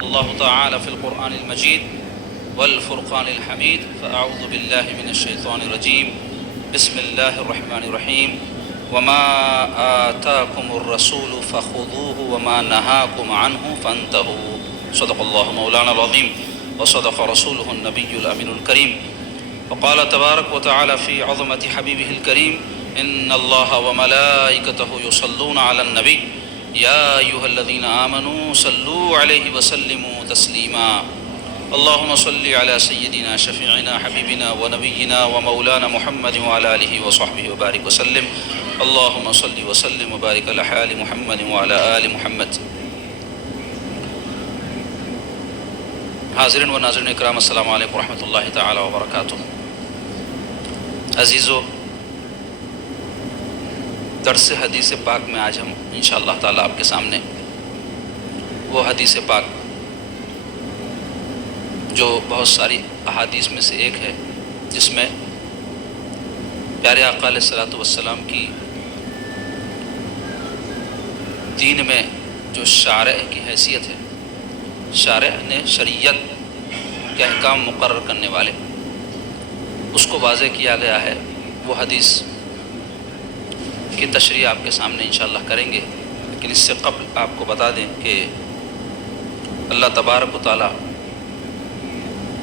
اللہ تعالی فی القرآن المجید والفرقان الحمید فاعوذ باللہ من الشیطان الرجیم بسم اللہ الرحمن الرحیم وما آتاکم الرسول فخذوه وما نہاکم عنہ فانتہوا صدق اللہ مولانا العظیم وصدق رسولہ النبی الامین الکریم وقال تبارک وتعالی فی عظمت حبیبہ الکریم ان اللہ وملائکتہ یصلون علی النبی یا ایھا الذین آمنوا صلوا علیہ وسلموا تسلیما اللہم صلی علی سیدنا شفیعنا حبیبنا ونبینا ومولانا محمد وعلی آلہ وصحبہ وبارک وسلم اللہم صلی وسلم وبارک علی حال محمد وعلی آل محمد۔ حاضرین و ناظرین اکرام، السلام علیکم ورحمۃ اللہ تعالی وبرکاتہ۔ عزیزو، درس حدیث پاک میں آج ہم انشاءاللہ تعالی آپ کے سامنے وہ حدیث پاک جو بہت ساری احادیث میں سے ایک ہے، جس میں پیارے آقا علیہ الصلوۃ والسلام کی دین میں جو شارع کی حیثیت ہے، شارع نے شریعت کے احکام مقرر کرنے والے، اس کو واضح کیا گیا ہے۔ وہ حدیث کی تشریح آپ کے سامنے انشاءاللہ کریں گے، لیکن اس سے قبل آپ کو بتا دیں کہ اللہ تبارک و تعالی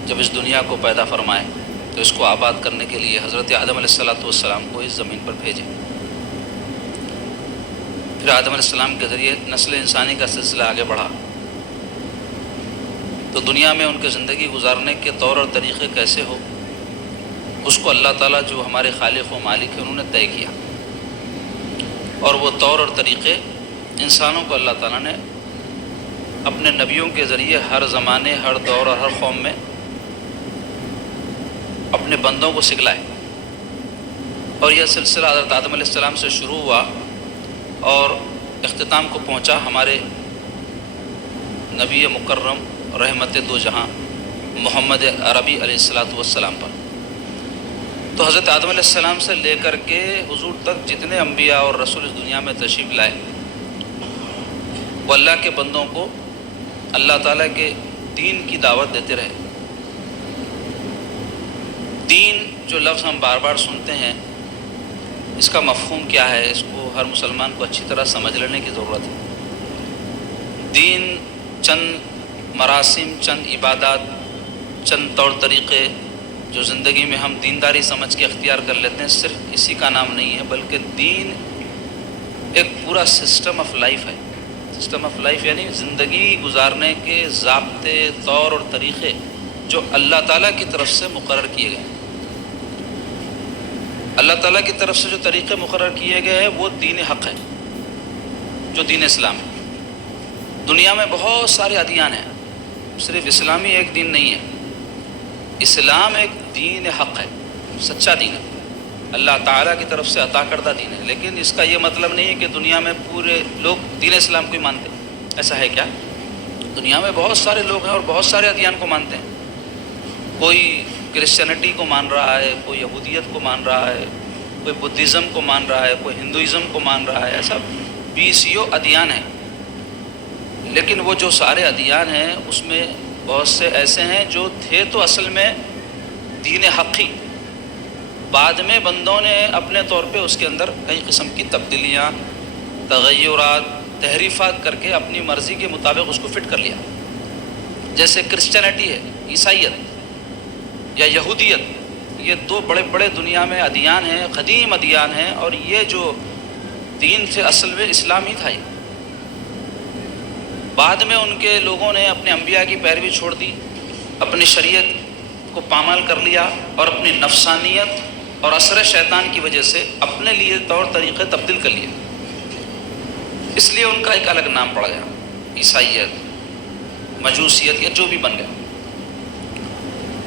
جب اس دنیا کو پیدا فرمائے تو اس کو آباد کرنے کے لیے حضرت آدم علیہ السلام کو اس زمین پر بھیجے۔ پھر آدم علیہ السلام کے ذریعے نسل انسانی کا سلسلہ آگے بڑھا، تو دنیا میں ان کے زندگی گزارنے کے طور اور طریقے کیسے ہو، اس کو اللہ تعالیٰ جو ہمارے خالق و مالک ہیں انہوں نے طے کیا، اور وہ طور اور طریقے انسانوں کو اللہ تعالیٰ نے اپنے نبیوں کے ذریعے ہر زمانے، ہر دور اور ہر قوم میں اپنے بندوں کو سکھلائے، اور یہ سلسلہ حضرت آدم علیہ السلام سے شروع ہوا اور اختتام کو پہنچا ہمارے نبی مکرم رحمت دو جہاں محمد عربی علیہ السلام پر۔ تو حضرت آدم علیہ السلام سے لے کر کے حضور تک جتنے انبیاء اور رسول اس دنیا میں تشریف لائے، وہ اللہ کے بندوں کو اللہ تعالیٰ کے دین کی دعوت دیتے رہے۔ دین جو لفظ ہم بار بار سنتے ہیں، اس کا مفہوم کیا ہے، اس کو ہر مسلمان کو اچھی طرح سمجھ لینے کی ضرورت ہے۔ دین چند مراسم، چند عبادات، چند طور طریقے جو زندگی میں ہم دینداری سمجھ کے اختیار کر لیتے ہیں، صرف اسی کا نام نہیں ہے، بلکہ دین ایک پورا سسٹم آف لائف ہے۔ سسٹم آف لائف یعنی زندگی گزارنے کے ضابطے، طور اور طریقے جو اللہ تعالیٰ کی طرف سے مقرر کیے گئے۔ اللہ تعالیٰ کی طرف سے جو طریقے مقرر کیے گئے ہیں وہ دین حق ہے، جو دین اسلام ہے۔ دنیا میں بہت سارے ادیان ہیں، صرف اسلامی ایک دین نہیں ہے۔ اسلام ایک دین حق ہے، سچا دین ہے، اللہ تعالیٰ کی طرف سے عطا کردہ دین ہے، لیکن اس کا یہ مطلب نہیں ہے کہ دنیا میں پورے لوگ دین اسلام کو ہی مانتے ہیں۔ ایسا ہے کیا؟ دنیا میں بہت سارے لوگ ہیں اور بہت سارے ادیان کو مانتے ہیں۔ کوئی کرسچینٹی کو مان رہا ہے، کوئی یہودیت کو مان رہا ہے، کوئی بدھزم کو مان رہا ہے، کوئی ہندوازم کو مان رہا ہے، ایسا 20 ادیان ہیں۔ لیکن وہ جو سارے ادیان ہیں اس میں بہت سے ایسے ہیں جو تھے تو اصل میں دین حقی، بعد میں بندوں نے اپنے طور پہ اس کے اندر کئی قسم کی تبدیلیاں، تغیرات، تحریفات کر کے اپنی مرضی کے مطابق اس کو فٹ کر لیا۔ جیسے کرسچینٹی ہے، عیسائیت یا یہودیت، یہ دو بڑے بڑے دنیا میں ادیان ہیں، قدیم ادیان ہیں، اور یہ جو دین تھے اصل میں اسلام ہی تھا۔ یہ بعد میں ان کے لوگوں نے اپنے انبیاء کی پیروی چھوڑ دی، اپنی شریعت کو پامال کر لیا، اور اپنی نفسانیت اور اثر شیطان کی وجہ سے اپنے لیے طور طریقے تبدیل کر لیے، اس لیے ان کا ایک الگ نام پڑ گیا، عیسائیت، مجوسیت، یا جو بھی بن گیا۔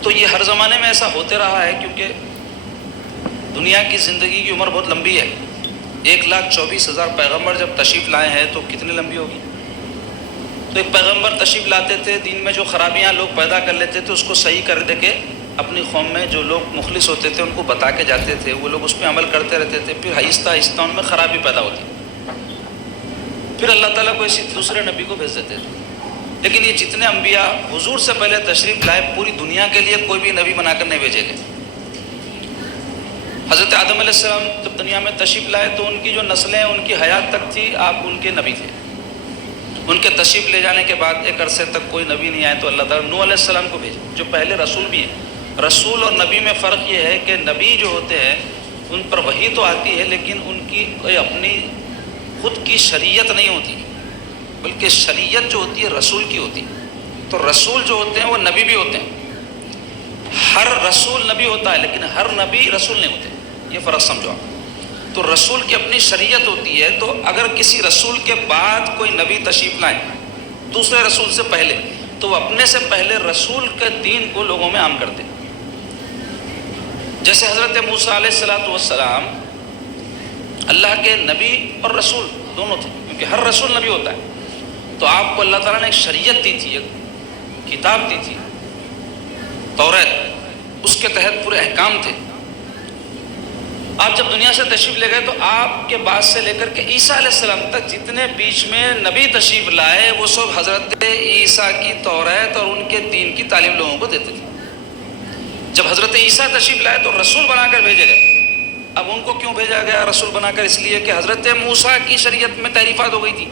تو یہ ہر زمانے میں ایسا ہوتے رہا ہے، کیونکہ دنیا کی زندگی کی عمر بہت لمبی ہے۔ 1,24,000 پیغمبر جب تشریف لائے ہیں تو کتنی لمبی ہوگی؟ تو ایک پیغمبر تشریف لاتے تھے، دین میں جو خرابیاں لوگ پیدا کر لیتے تھے اس کو صحیح کر دے کے اپنی قوم میں جو لوگ مخلص ہوتے تھے ان کو بتا کے جاتے تھے، وہ لوگ اس پہ عمل کرتے رہتے تھے، پھر آہستہ آہستہ ان میں خرابی پیدا ہوتی، پھر اللہ تعالیٰ کو اسی دوسرے نبی کو بھیج دیتے تھے۔ لیکن یہ جتنے انبیاء حضور سے پہلے تشریف لائے پوری دنیا کے لیے کوئی بھی نبی بنا کر نہیں بھیجے گئے۔ حضرت آدم علیہ السلام جب دنیا میں تشریف لائے تو ان کی جو نسلیں ان کی حیات تک تھی، آپ ان کے نبی تھے۔ ان کے تشریف لے جانے کے بعد ایک عرصے تک کوئی نبی نہیں آئے تو اللہ تعالیٰ نوح علیہ السلام کو بھیجا، جو پہلے رسول بھی ہیں۔ رسول اور نبی میں فرق یہ ہے کہ نبی جو ہوتے ہیں ان پر وحی تو آتی ہے، لیکن ان کی کوئی اپنی خود کی شریعت نہیں ہوتی، بلکہ شریعت جو ہوتی ہے رسول کی ہوتی ہے۔ تو رسول جو ہوتے ہیں وہ نبی بھی ہوتے ہیں۔ ہر رسول نبی ہوتا ہے لیکن ہر نبی رسول نہیں ہوتے، یہ فرق سمجھو آپ۔ تو رسول کی اپنی شریعت ہوتی ہے، تو اگر کسی رسول کے بعد کوئی نبی تشریف لائے دوسرے رسول سے پہلے، تو وہ اپنے سے پہلے رسول کے دین کو لوگوں میں عام کرتے ہیں۔ جیسے حضرت موسیٰ علیہ السلام اللہ کے نبی اور رسول دونوں تھے، کیونکہ ہر رسول نبی ہوتا ہے۔ تو آپ کو اللہ تعالیٰ نے ایک شریعت دی تھی، ایک کتاب دی تھی توریت، اس کے تحت پورے احکام تھے۔ آپ جب دنیا سے تشریف لے گئے تو آپ کے بعد سے لے کر کے عیسیٰ علیہ السلام تک جتنے بیچ میں نبی تشریف لائے وہ سب حضرت عیسیٰ کی توریت اور ان کے دین کی تعلیم لوگوں کو دیتے تھے۔ جب حضرت عیسیٰ تشریف لائے تو رسول بنا کر بھیجے گئے۔ اب ان کو کیوں بھیجا گیا رسول بنا کر؟ اس لیے کہ حضرت موسیٰ کی شریعت میں تحریفات ہو گئی تھی،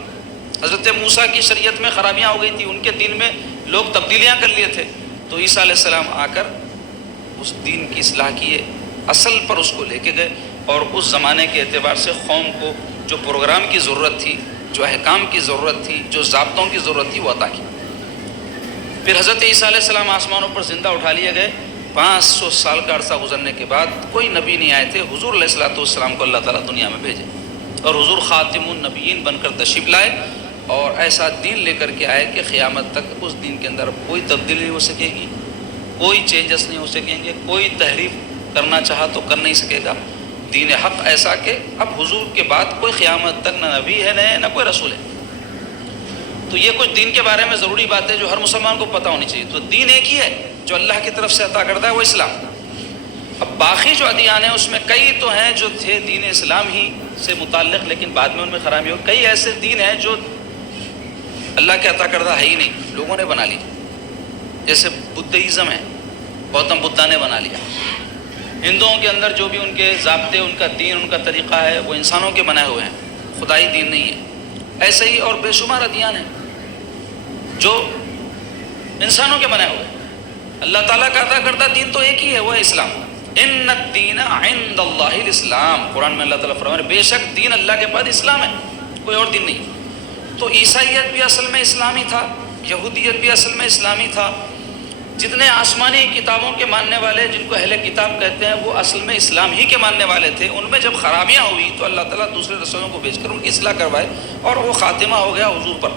حضرت موسیٰ کی شریعت میں خرابیاں ہو گئی تھی، ان کے دین میں لوگ تبدیلیاں کر لیے تھے۔ تو عیسیٰ علیہ السلام آ کر اس دین کی اصلاح کیے، اصل پر اس کو لے کے گئے، اور اس زمانے کے اعتبار سے قوم کو جو پروگرام کی ضرورت تھی، جو احکام کی ضرورت تھی، جو ضابطوں کی ضرورت تھی، وہ عطا کی۔ پھر حضرت عیسیٰ علیہ السلام آسمانوں پر زندہ اٹھا لیے گئے۔ 500 سال کا عرصہ گزرنے کے بعد کوئی نبی نہیں آئے تھے، حضور علیہ السلام کو اللہ تعالیٰ دنیا میں بھیجے، اور حضور خاتم النبیین بن کر تشریف لائے، اور ایسا دین لے کر کے آئے کہ قیامت تک اس دین کے اندر کوئی تبدیلی نہیں ہو سکے گی، کوئی چینجز نہیں ہو سکیں گے، کوئی تحریف کرنا چاہا تو کر نہیں سکے گا۔ دین حق ایسا کہ اب حضور کے بعد کوئی قیامت تک نہ نبی ہے نہ کوئی رسول ہے۔ تو یہ کچھ دین کے بارے میں ضروری بات ہے جو ہر مسلمان کو پتہ ہونی چاہیے۔ تو دین ایک ہی ہے جو اللہ کی طرف سے عطا کردہ ہے، وہ اسلام۔ اب باقی جو ادیان ہیں اس میں کئی تو ہیں جو تھے دین اسلام ہی سے متعلق، لیکن بعد میں ان میں خرابی ہو۔ کئی ایسے دین ہیں جو اللہ کے عطا کردہ ہے ہی نہیں، لوگوں نے بنا لی، جیسے بدھزم ہے، گوتم بدھا نے بنا لیا۔ ہندوؤں کے اندر جو بھی ان کے ضابطے، ان کا دین، ان کا طریقہ ہے، وہ انسانوں کے بنائے ہوئے ہیں، خدائی دین نہیں ہے۔ ایسے ہی اور بے شمار ادیان ہیں جو انسانوں کے بنائے ہوئے ہیں۔ اللہ تعالیٰ کا عطا کردہ دین تو ایک ہی ہے، وہ ہے اسلام۔ ان الدین عند اللہ الاسلام، قرآن میں اللہ تعالیٰ فرماتے ہیں بے شک دین اللہ کے پاس اسلام ہے، کوئی اور دین نہیں۔ تو عیسائیت بھی اصل میں اسلامی تھا، یہودیت بھی اصل میں اسلامی تھا۔ جتنے آسمانی کتابوں کے ماننے والے، جن کو اہل کتاب کہتے ہیں، وہ اصل میں اسلام ہی کے ماننے والے تھے۔ ان میں جب خرابیاں ہوئی تو اللہ تعالیٰ دوسرے رسولوں کو بھیج کر ان کی اصلاح کروائے، اور وہ خاتمہ ہو گیا حضور پر۔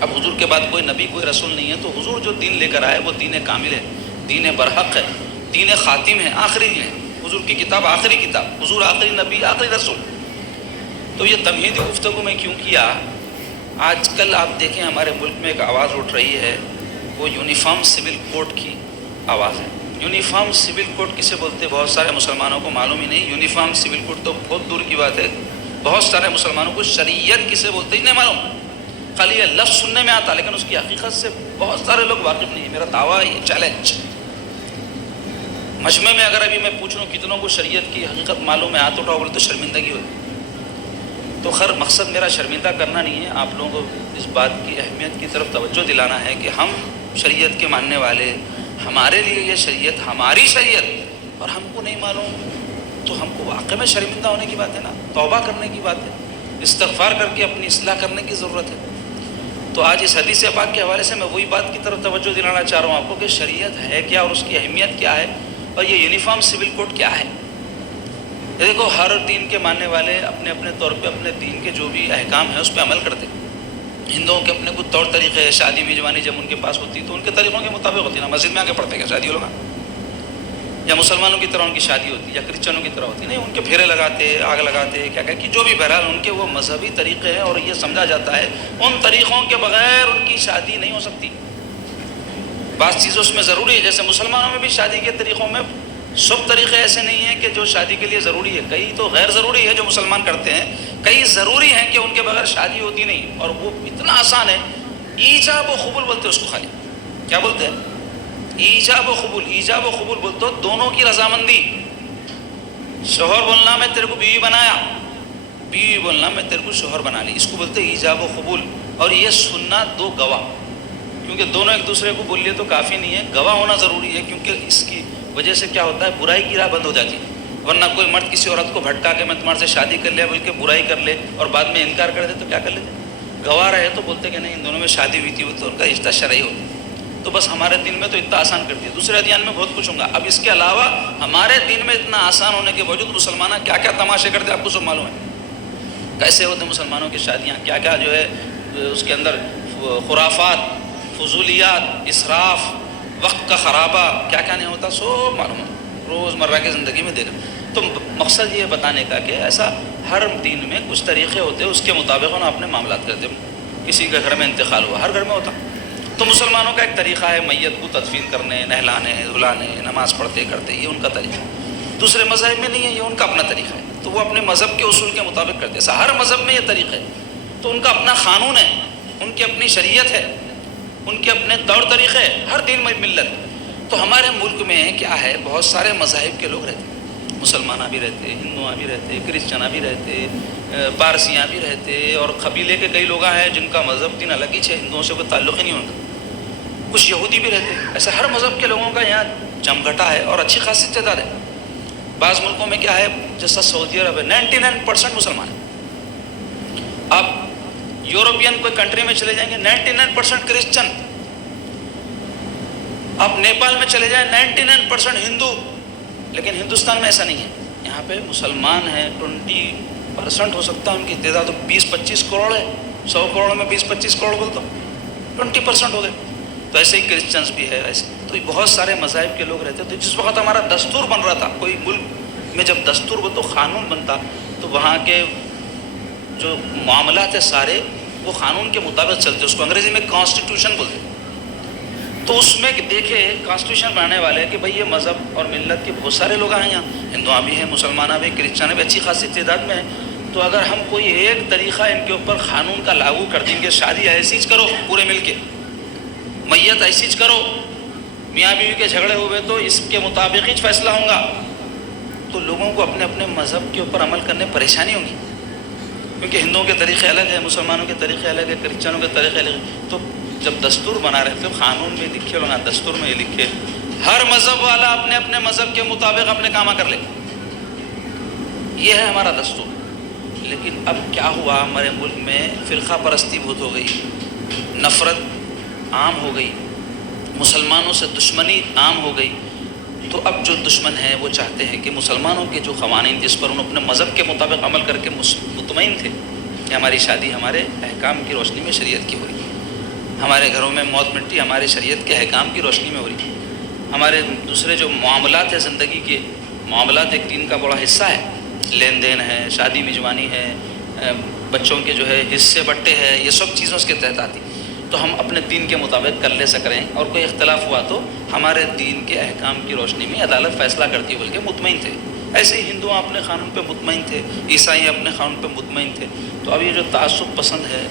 اب حضور کے بعد کوئی نبی، کوئی رسول نہیں ہے، تو حضور جو دین لے کر آئے وہ دین کامل ہے، دین برحق ہے، دین خاتم ہے، آخری دین ہے۔ حضور کی کتاب آخری کتاب، حضور آخری نبی، آخری رسول۔ تو یہ تمہیدی گفتگو میں کیوں کیا؟ آج کل آپ دیکھیں ہمارے ملک میں ایک آواز اٹھ رہی ہے، وہ یونیفارم سول کوڈ کی آواز ہے۔ یونیفارم سول کوڈ کسے بولتے ہیں بہت سارے مسلمانوں کو معلوم ہی نہیں۔ یونیفارم سول کوڈ تو بہت دور کی بات ہے، بہت سارے مسلمانوں کو شریعت کسے بولتے ہی نہیں معلوم، خالی یہ لفظ سننے میں آتا، لیکن اس کی حقیقت سے بہت سارے لوگ واقف نہیں ہیں۔ میرا دعویٰ، یہ چیلنج، مجمع میں اگر ابھی میں پوچھوں کتنوں کو شریعت کی حقیقت معلوم ہے، ہاتھ اٹھاؤ بولے تو شرمندگی ہوگی۔ تو خیر مقصد میرا شرمندہ کرنا نہیں ہے، آپ لوگوں کو اس بات کی اہمیت کی طرف توجہ دلانا ہے کہ ہم شریعت کے ماننے والے، ہمارے لیے یہ شریعت ہماری شریعت اور ہم کو نہیں معلوم، تو ہم کو واقعی میں شرمندہ ہونے کی بات ہے نا، توبہ کرنے کی بات ہے، استغفار کر کے اپنی اصلاح کرنے کی ضرورت ہے۔ تو آج اس حدیث پاک کے حوالے سے میں وہی بات کی طرف توجہ دلانا چاہ رہا ہوں آپ کو کہ شریعت ہے کیا اور اس کی اہمیت کیا ہے، اور یہ یونیفارم سول کوڈ کیا ہے۔ دیکھو ہر دین کے ماننے والے اپنے اپنے طور پہ اپنے دین کے جو بھی احکام ہیں اس پہ عمل کرتے ہیں۔ ہندوؤں کے اپنے کچھ طور طریقے ہیں، شادی بیجوانی جب ان کے پاس ہوتی تو ان کے طریقوں کے مطابق ہوتی ہے نا، مسجد میں آ کے پڑھتے ہیں شادی لوگ، یا مسلمانوں کی طرح ان کی شادی ہوتی یا کرسچنوں کی طرح ہوتی نہیں، ان کے پھیرے لگاتے، آگ لگاتے، کیا کہ جو بھی بہرحال ان کے وہ مذہبی طریقے ہیں، اور یہ سمجھا جاتا ہے ان طریقوں کے بغیر ان کی شادی نہیں ہو سکتی۔ بعض چیزیں اس میں ضروری ہے، جیسے مسلمانوں میں بھی شادی کے طریقوں میں سب طریقے ایسے نہیں ہیں کہ جو شادی کے لیے ضروری ہے، کئی تو غیر ضروری ہے جو مسلمان کرتے ہیں، کئی ضروری ہیں کہ ان کے بغیر شادی ہوتی نہیں، اور وہ اتنا آسان ہے ایجاب و قبول بولتے اس کو، خالی کیا بولتے ہیں؟ ایجاب و قبول. ایجاب و قبول بولتے ہو دونوں کی رضامندی. شوہر بولنا میں تیرے کو بیوی بنایا، بیوی بولنا میں تیرے کو شوہر بنا لی، اس کو بولتے ہیں ایجاب و قبول. اور یہ سننا دو گواہ، کیونکہ دونوں ایک دوسرے کو بول لیے تو کافی نہیں ہے، گواہ ہونا ضروری ہے. کیونکہ اس کی وجہ سے کیا ہوتا ہے، برائی کی راہ بند ہو جاتی ہے. ورنہ کوئی مرد کسی عورت کو بھٹکا کے میں تمہارے سے شادی کر لیا بول کے برائی کر لے اور بعد میں انکار کر دے تو کیا کر لیتے؟ گواہ رہے تو بولتے کہ نہیں ان دونوں میں شادی ہوئی تھی، تو ان کا رشتہ شرعی ہوتا. تو بس ہمارے دین میں تو اتنا آسان کر دیا. دوسرے ادیان میں بہت کچھ ہوں گا. اب اس کے علاوہ ہمارے دین میں اتنا آسان ہونے کے باوجود مسلمان کیا کیا تماشے کرتے آپ کو سب معلوم ہے. کیسے ہوتے مسلمانوں کی شادیاں، کیا کیا جو ہے اس کے اندر خرافات، فضولیات، اسراف، وقت کا خرابہ، کیا کیا نہیں ہوتا سب معلوم ہے، روزمرہ کی زندگی میں دیکھ. تو مقصد یہ بتانے کا کہ ایسا ہر دین میں کچھ طریقے ہوتے ہیں، اس کے مطابق انہوں اپنے معاملات کرتے. کسی کے گھر میں انتقال ہوا، ہر گھر میں ہوتا، تو مسلمانوں کا ایک طریقہ ہے میت کو تدفین کرنے، نہلانے دھلانے، نماز پڑھتے کرتے، یہ ان کا طریقہ. دوسرے مذاہب میں نہیں ہے، یہ ان کا اپنا طریقہ ہے. تو وہ اپنے مذہب کے اصول کے مطابق کرتے ہیں. ہر مذہب میں یہ طریقہ ہے، تو ان کا اپنا قانون ہے، ان کی اپنی شریعت ہے، ان کے اپنے طور طریقے ہیں، ہر دین میں ملت. تو ہمارے ملک میں کیا ہے، بہت سارے مذاہب کے لوگ رہتے ہیں. مسلمان بھی رہتے، ہندو بھی رہتے، کرسچن بھی رہتے، پارسیاں بھی رہتے، اور قبیلے کے کئی لوگ ہیں جن کا مذہب دین الگ ہی ہے، ہندوؤں سے کوئی تعلق ہی نہیں ان کا. کچھ یہودی بھی رہتے. ایسے ہر مذہب کے لوگوں کا یہاں جمگھٹا ہے اور اچھی خاصی تعداد ہے. بعض ملکوں میں کیا ہے، جیسا سعودی عرب ہے 99% مسلمان ہیں. آپ یورپین کوئی کنٹری میں چلے جائیں گے 99% کرسچن. آپ نیپال میں چلے جائیں 99% ہندو. لیکن ہندوستان میں ایسا نہیں ہے. یہاں پہ مسلمان ہیں 20% ہو سکتا ہے ان کی تعداد، تو 20-25 کروڑ ہے. 100 کروڑ میں 20-25 کروڑ بولتا ہوں، 20% ہو گئے. تو ایسے ہی کرسچنس بھی ہے ایسے. تو بہت سارے مذاہب کے لوگ رہتے. تو جس وقت ہمارا دستور بن رہا تھا، کوئی ملک میں جب دستور تو قانون بنتا، تو وہاں کے جو معاملات ہیں سارے وہ قانون کے مطابق چلتے. اس کو انگریزی میں کانسٹیٹیوشن بولتے. تو اس میں دیکھے کانسٹیٹیوشن بنانے والے کہ بھئی یہ مذہب اور ملت کے بہت سارے لوگ ہیں یہاں، ہندو بھی ہیں، مسلمان بھی، کرسچن بھی اچھی خاصی تعداد میں ہیں. تو اگر ہم کوئی ایک طریقہ ان کے اوپر قانون کا لاگو کر دیں گے، شادی ایسی کرو پورے مل کے، میت ایسی کرو، میاں بیوی کے جھگڑے ہوئے تو اس کے مطابق ہی فیصلہ ہوں گا، تو لوگوں کو اپنے اپنے مذہب کے اوپر عمل کرنے پریشانی ہوگی. کیونکہ ہندوؤں کے طریقے الگ ہیں، مسلمانوں کے طریقے الگ ہیں، کرسچنوں کے طریقے الگ ہیں. تو جب دستور بنا رہے تھے قانون میں لکھے ہونا، دستور میں یہ لکھے ہر مذہب والا اپنے اپنے مذہب کے مطابق اپنے کام کر لے. یہ ہے ہمارا دستور. لیکن اب کیا ہوا، ہمارے ملک میں فرقہ پرستی بہت ہو گئی، نفرت عام ہو گئی، مسلمانوں سے دشمنی عام ہو گئی. تو اب جو دشمن ہیں وہ چاہتے ہیں کہ مسلمانوں کے جو قوانین جس پر انہوں اپنے مذہب کے مطابق عمل کر کے مطمئن تھے کہ ہماری شادی ہمارے احکام کی روشنی میں شریعت کی ہو رہی، ہمارے گھروں میں موت مٹی ہمارے شریعت کے احکام کی روشنی میں ہو رہی، ہمارے دوسرے جو معاملات ہیں زندگی کے معاملات ایک دین کا بڑا حصہ ہے، لین دین ہے، شادی میزبانی ہے، بچوں کے جو ہے حصے بٹے ہیں، یہ سب چیزوں اس کے تحت آتی. تو ہم اپنے دین کے مطابق کر لے سک رہے ہیں، اور کوئی اختلاف ہوا تو ہمارے دین کے احکام کی روشنی میں عدالت فیصلہ کرتی بول کے مطمئن تھے. ایسے ہی ہندو اپنے قانون پہ مطمئن تھے، عیسائی اپنے قانون پہ مطمئن تھے. تو اب یہ جو تعصب پسند ہے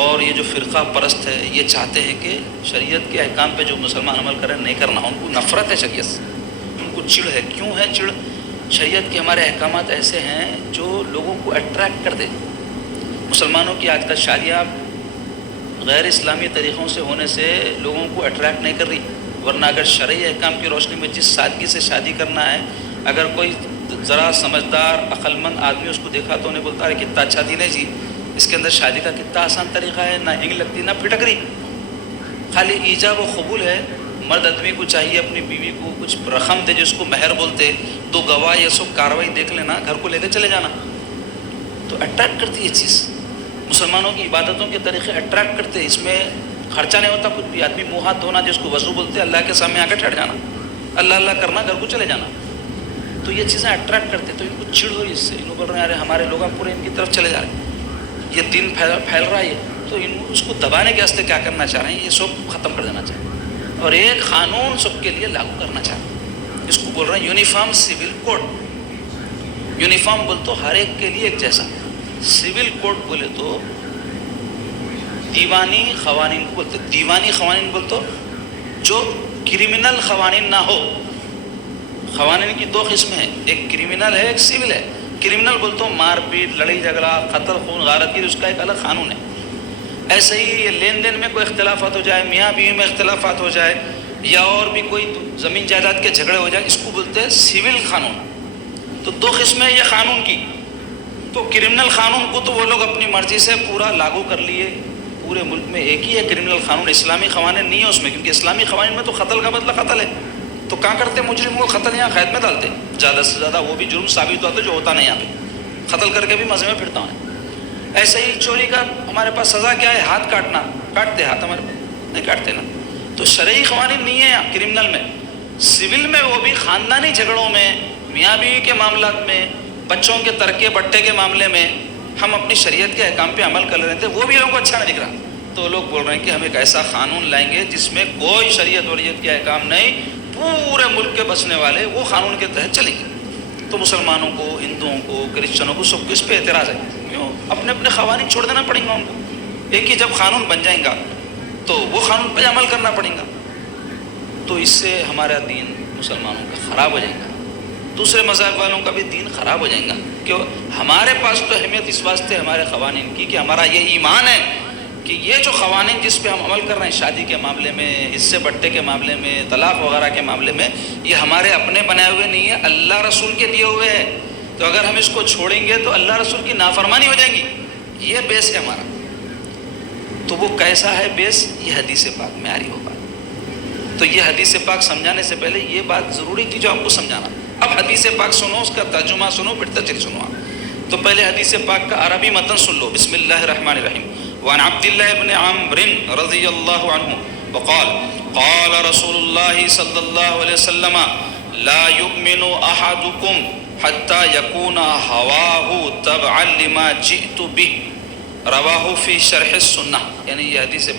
اور یہ جو فرقہ پرست ہے، یہ چاہتے ہیں کہ شریعت کے احکام پہ جو مسلمان عمل کریں نہیں کرنا. ان کو نفرت ہے شریعت سے، ان کو چڑ ہے. کیوں ہے چڑ؟ شریعت کے ہمارے احکامات ایسے ہیں جو لوگوں کو اٹریکٹ کر دے. مسلمانوں کی آج کل شادیاں غیر اسلامی طریقوں سے ہونے سے لوگوں کو اٹریکٹ نہیں کر رہی. ورنہ اگر شرعی احکام کی روشنی میں جس سادگی سے شادی کرنا ہے، اگر کوئی ذرا سمجھدار عقل مند آدمی اس کو دیکھا تو انہیں بولتا ہے کتنا اچھا دین ہے جی، اس کے اندر شادی کا کتنا آسان طریقہ ہے، نہ ہنگ لگتی نہ پھٹک رہی، خالی ایجاب و قبول ہے. مرد آدمی کو چاہیے اپنی بیوی کو کچھ رقم دے جس کو مہر بولتے، 2 گواہ، یہ سب کاروائی دیکھ لینا، گھر کو لے کے چلے جانا. تو اٹریکٹ کرتی ہے چیز. مسلمانوں کی عبادتوں کے طریقے اٹریکٹ کرتے، اس میں خرچہ نہیں ہوتا کچھ بھی. آدمی منہ ہاتھ دھونا جس کو وضو بولتے، اللہ کے سامنے آ کے ٹھہر جانا، اللہ اللہ کرنا، گھر کو چلے جانا. تو یہ چیزیں اٹریکٹ کرتے. تو ان کو چڑ ہوئی اس سے. ان کو بول رہے ہیں ارے ہمارے لوگ پورے ان کی طرف چلے جا رہے ہیں، یہ دین پھیل رہا ہے. تو اس کو دبانے کے واسطے کیا کرنا چاہ رہے ہیں، یہ سب ختم کر دینا چاہتے ہیں اور ایک قانون سب کے لیے لاگو کرنا چاہتے ہیں. اس کو بول رہے ہیں یونیفارم سول کوڈ. یونیفارم بول تو ہر ایک کے لیے ایک جیسا، سول کوڈ بولے تو دیوانی قوانین کو بولتے. دیوانی قوانین بولتے جو کرمنل قوانین نہ ہو. قوانین کی دو قسمیں ہیں, ایک کرمنل ہے ایک سول ہے. کرمنل بولتے مار پیٹ, لڑائی جھگڑا, قتل خون غارت گیری, اس کا ایک الگ قانون ہے. ایسے ہی یہ لین دین میں کوئی اختلافات ہو جائے, میاں بیوی میں اختلافات ہو جائے, یا اور بھی کوئی زمین جائیداد کے جھگڑے ہو جائے, اس کو بولتے ہیں سول قانون. تو دو قسمیں یہ قانون کی. تو کرمنل قانون کو تو وہ لوگ اپنی مرضی سے پورا لاگو کر لیے. پورے ملک میں ایک ہی ہے کرمنل قانون, اسلامی قوانین نہیں ہے اس میں, کیونکہ اسلامی قوانین میں تو قتل کا بدلہ قتل ہے. تو کہاں کرتے مجرم کو قتل یہاں قید میں ڈالتے, زیادہ سے زیادہ وہ بھی جرم ثابت ہوتا ہے جو ہوتا نہیں یہاں پہ, قتل کر کے بھی مزے میں پھرتا ہوں. ایسے ہی چوری کا ہمارے پاس سزا کیا ہے, ہاتھ کاٹنا. کاٹتے ہاتھ ہمارے پاس نہیں کاٹتے نا. تو شرعی قوانین نہیں ہے یہاں کرمنل میں. سول میں وہ بھی خاندانی جھگڑوں میں, میاں بیوی کے معاملات میں, بچوں کے ترکے بٹے کے معاملے میں ہم اپنی شریعت کے احکام پہ عمل کر رہے تھے, وہ بھی لوگوں کو اچھا نہیں دکھ رہا. تو لوگ بول رہے ہیں کہ ہم ایک ایسا قانون لائیں گے جس میں کوئی شریعت وریعت کے احکام نہیں, پورے ملک کے بسنے والے وہ قانون کے تحت چلیں گے. تو مسلمانوں کو, ہندوؤں کو, کرسچنوں کو, سب کو اس پہ اعتراض ہے. کیوں؟ اپنے اپنے قوانین چھوڑ دینا پڑیں گا ان کو. ایک ہی جب قانون بن جائیں گا تو وہ قانون پہ عمل کرنا پڑے گا. تو اس سے ہمارا دین مسلمانوں کا خراب ہو جائے گا, دوسرے مذہب والوں کا بھی دین خراب ہو جائے گا. کہ ہمارے پاس تو اہمیت اس واسطے ہمارے قوانین کی کہ ہمارا یہ ایمان ہے کہ یہ جو قوانین جس پہ ہم عمل کر رہے ہیں, شادی کے معاملے میں, حصے بٹے کے معاملے میں, طلاق وغیرہ کے معاملے میں, یہ ہمارے اپنے بنائے ہوئے نہیں ہے, اللہ رسول کے دیے ہوئے ہیں. تو اگر ہم اس کو چھوڑیں گے تو اللہ رسول کی نافرمانی ہو جائے گی. یہ بیس ہے ہمارا. تو وہ کیسا ہے بیس, یہ حدیث پاک میں آ رہی ہوگا. تو یہ حدیث پاک سمجھانے سے پہلے یہ بات ضروری تھی جو آپ کو سمجھانا. اب حدیث پاک سنو, اس کا ترجمہ سنو, پھر تفسیر سنو. تو پہلے حدیث پاک کا عربی متن سن لو. بسم اللہ الرحمن الرحیم. وعن عبد الله بن عمرو رضی اللہ عنہ وقال قال رسول اللہ صلی اللہ علیہ وسلم لا يؤمن احدكم حتى يكون هواه تبعا لما جئت به رواہ فی شرح السنہ. یعنی یہ حدیث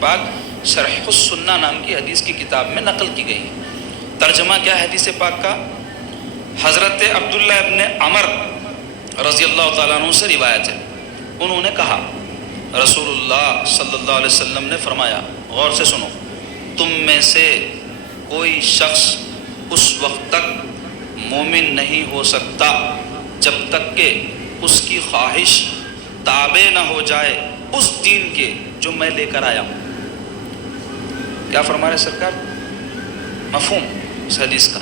پاک شرح السنہ نام کی حدیث کی کتاب میں نقل کی گئی. ترجمہ کیا ہے حدیث پاک کا؟ حضرت عبداللہ ابن عمر رضی اللہ تعالیٰ عنہ سے روایت ہے. انہوں نے کہا رسول اللہ صلی اللہ علیہ وسلم نے فرمایا, غور سے سنو, تم میں سے کوئی شخص اس وقت تک مومن نہیں ہو سکتا جب تک کہ اس کی خواہش تابع نہ ہو جائے اس دین کے جو میں لے کر آیا ہوں. کیا فرما رہے سرکار؟ مفہوم اس حدیث کا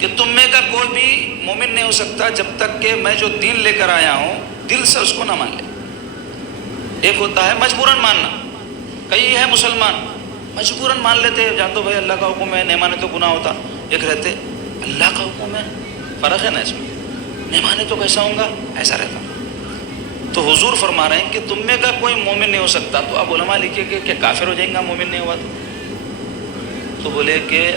کہ تم میں کا کوئی بھی مومن نہیں ہو سکتا جب تک کہ میں جو دین لے کر آیا ہوں دل سے اس کو نہ مان لے. ایک ہوتا ہے مجبوراً ماننا, کئی ہے مسلمان مجبوراً مان لیتے, جان تو بھائی اللہ کا حکم ہے, نہیں مانے تو گناہ ہوتا. ایک رہتے اللہ کا حکم ہے, فرق ہے نا اس میں, نہیں مانے تو کیسا ہوں گا, ایسا رہتا. تو حضور فرما رہے ہیں کہ تم میں کا کوئی مومن نہیں ہو سکتا. تو اب علماء لکھے کہ کیا کافر ہو جائیں گا مومن نہیں ہوا تو بولے کہ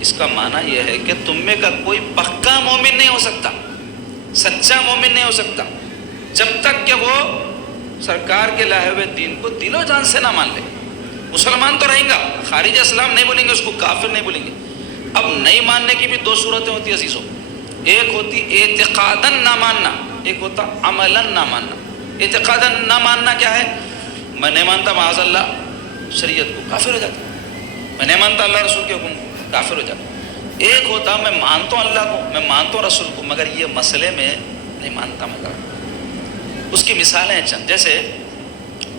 اس کا معنی یہ ہے کہ تم میں کا کوئی پکا مومن نہیں ہو سکتا, سچا مومن نہیں ہو سکتا جب تک کہ وہ سرکار کے لائے ہوئے دین کو دل و جان سے نہ مان لے. مسلمان تو رہیں گا, خارج اسلام نہیں بولیں گے, اس کو کافر نہیں بولیں گے. اب نہیں ماننے کی بھی دو صورتیں ہوتی ہیں عزیزوں. ایک ہوتی اعتقاداً نہ ماننا, ایک ہوتا عملاً نہ ماننا. اعتقاداً نہ ماننا کیا ہے؟ میں نہیں مانتا معاذ اللہ شریعت کو, کافر ہو جاتا. میں نہیں مانتا اللہ رسول کے حکم کو, کافر ہو جاتا. ایک ہوتا میں مانتا ہوں اللہ کو, میں مانتا ہوں رسول کو, مگر یہ مسئلے میں نہیں مانتا. مگر اس کی مثالیں ہیں چند, جیسے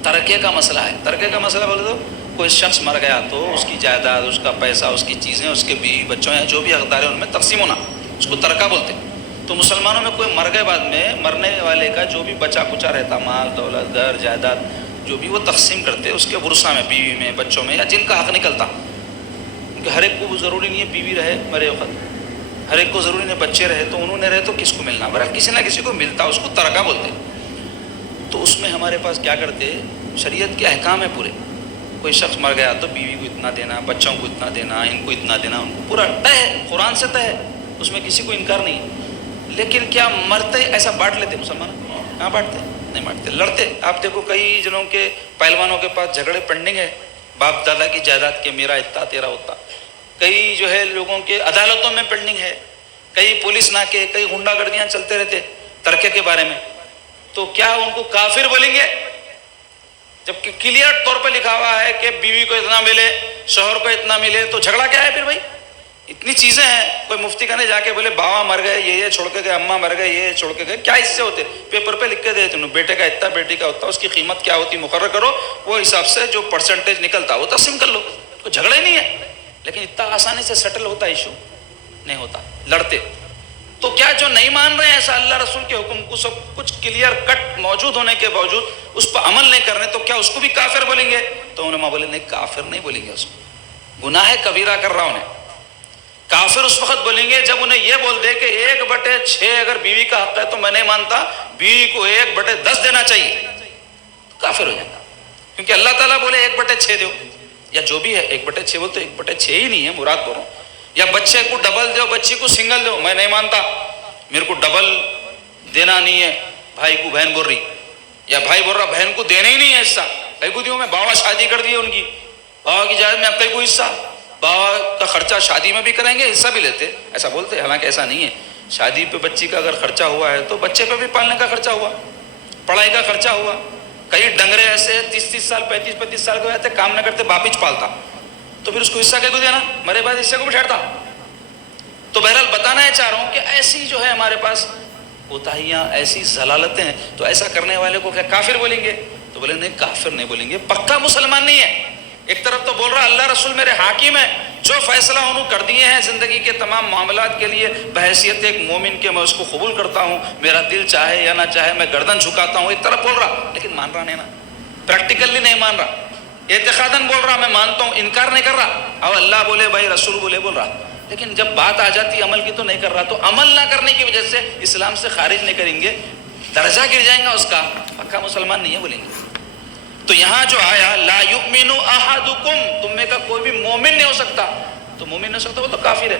ترکے کا مسئلہ ہے. ترکے کا مسئلہ بولے تو کوئی شخص مر گیا تو اس کی جائیداد, اس کا پیسہ, اس کی چیزیں, اس کے بیوی بچوں یا جو بھی حقدار ہیں ان میں تقسیم ہونا, اس کو ترکہ بولتے. تو مسلمانوں میں کوئی مر گئے بعد میں, مرنے والے کا جو بھی بچا کچا رہتا, مال دولت گھر جائیداد جو بھی, وہ تقسیم کرتے اس کے ورثہ میں, بیوی میں, بچوں میں, یا جن کا حق نکلتا. کیونکہ ہر ایک کو ضروری نہیں ہے بیوی رہے مرے وقت, ہر ایک کو ضروری نہیں بچے رہے تو انہوں نے رہے تو کس کو ملنا, برابر کسی نہ کسی کو ملتا, اس کو ترکہ بولتے. تو اس میں ہمارے پاس کیا کرتے, شریعت کے احکام ہے پورے. کوئی شخص مر گیا تو بیوی کو اتنا دینا, بچوں کو اتنا دینا, ان کو اتنا دینا, ان کو پورا طے ہے, قرآن سے طے ہے, اس میں کسی کو انکار نہیں ہے. لیکن کیا مرتے ایسا بانٹ لیتے مسلمان؟ کہاں بانٹتے, نہیں بانٹتے, لڑتے. آپ دیکھو کئی جنوں کے پہلوانوں کے پاس جھگڑے پینڈنگ ہے, باپ دادا کی جائیداد کے, میرا اتنا تیرا ہوتا. کئی جو ہے لوگوں کے عدالتوں میں پینڈنگ ہے, کئی پولیس ناکے, کئی غنڈہ گردیاں چلتے رہتے ترکے کے بارے میں. تو کیا ان کو کافر بولیں گے؟ جبکہ کلیئر طور پہ لکھا ہوا ہے کہ بیوی کو اتنا ملے، شوہر کو اتنا ملے، تو جھگڑا کیا ہے پھر بھائی؟ اتنی چیزیں ہیں. کوئی مفتی کہنے جا کے بولے بابا مر گئے، یہ چھوڑ کے گئے، اماں مر گئے، یہ چھوڑ کے گئے، کیا حصے ہوتے؟ پیپر پہ لکھ کے دے تم، بیٹے کا اتنا، بیٹی کا اتنا، اس کی قیمت کیا ہوتی مقرر کرو، وہ حساب سے جو پرسنٹیج نکلتا وہ تقسیم کر لو. کوئی جھگڑا ہی نہیں ہے. لیکن اتنا آسانی سے سیٹل ہوتا ایشو نہیں ہوتا، لڑتے. تو کیا جو نہیں مان رہے ہیں ایسا اللہ رسول کے حکم کو، سب کچھ کلیئر کٹ موجود ہونے کے باوجود اس پر عمل نہیں کر رہے، تو کیا اس کو بھی کافر بولیں گے؟ تو علماء بولے نہیں، کافر نہیں بولیں گے اس کو، گناہ کبیرہ کر رہا انہیں. کافر اس وقت بولیں گے جب انہیں یہ بول دے کہ 1/6 اگر بیوی کا حق ہے تو میں نہیں مانتا، بیوی کو 1/10 دینا چاہیے، تو کافر ہو جائے گا. کیونکہ اللہ تعالیٰ بولے 1/6 دو، یا جو بھی ہے 1/6 بولے تو 1/6 ہی نہیں ہے مراد بول رہا ہوں. یا بچے کو ڈبل دو، بچی کو سنگل دو، میں نہیں مانتا، میرے کو ڈبل دینا نہیں ہے. بھائی کو بہن بول رہی، یا بھائی بول رہا بہن کو دینا ہی نہیں ہے حصہ، بھائی کو دیوں میں، باوا شادی کر دی ہے ان کی، باوا کی جائز میں اب کو حصہ، باوا کا خرچہ شادی میں بھی کریں گے، حصہ بھی لیتے، ایسا بولتے. حالانکہ ایسا نہیں ہے. شادی پہ بچی کا اگر خرچہ ہوا ہے تو بچے پہ بھی پالنے کا خرچہ ہوا، پڑھائی کا خرچہ ہوا. کئی ڈنگرے ایسے 30 سال 35 سال کے ہوتے کام نہ کرتے، باپ ہی پالتا، تو پھر اس کو حصہ کو دینا، مرے بعد حصے کو بٹھاتا. تو بہرحال بتانا ہے چاہ رہا ہوں کہ ایسی جو ہے ہمارے پاس کوتاہیاں، ایسی ضلالتیں ہیں، تو ایسا کرنے والے کو کیا کافر بولیں گے؟ تو بولیں نہیں، کافر نہیں بولیں گے، پکا مسلمان نہیں ہے. ایک طرف تو بول رہا اللہ رسول میرے حاکم ہے، جو فیصلہ انہوں کر دیے ہیں زندگی کے تمام معاملات کے لیے بحیثیت ایک مومن کے میں اس کو قبول کرتا ہوں، میرا دل چاہے یا نہ چاہے میں گردن جھکاتا ہوں. ایک طرف بول رہا لیکن مان رہا نہیں نا، پریکٹیکلی نہیں مان رہا. اعتقاداً بول رہا میں مانتا ہوں، انکار نہیں کر رہا، اب اللہ بولے بھائی رسول بولے بول رہا، لیکن جب بات آ جاتی عمل کی تو نہیں کر رہا. تو عمل نہ کرنے کی وجہ سے اسلام سے خارج نہیں کریں گے، درجہ گر جائیں گا اس کا، پکا مسلمان نہیں ہے بولیں گے. تو یہاں جو آیا لا یؤمن احدکم، تم میں کا کوئی بھی مومن نہیں ہو سکتا، تو مومن نہیں ہو سکتا وہ تو کافر ہے.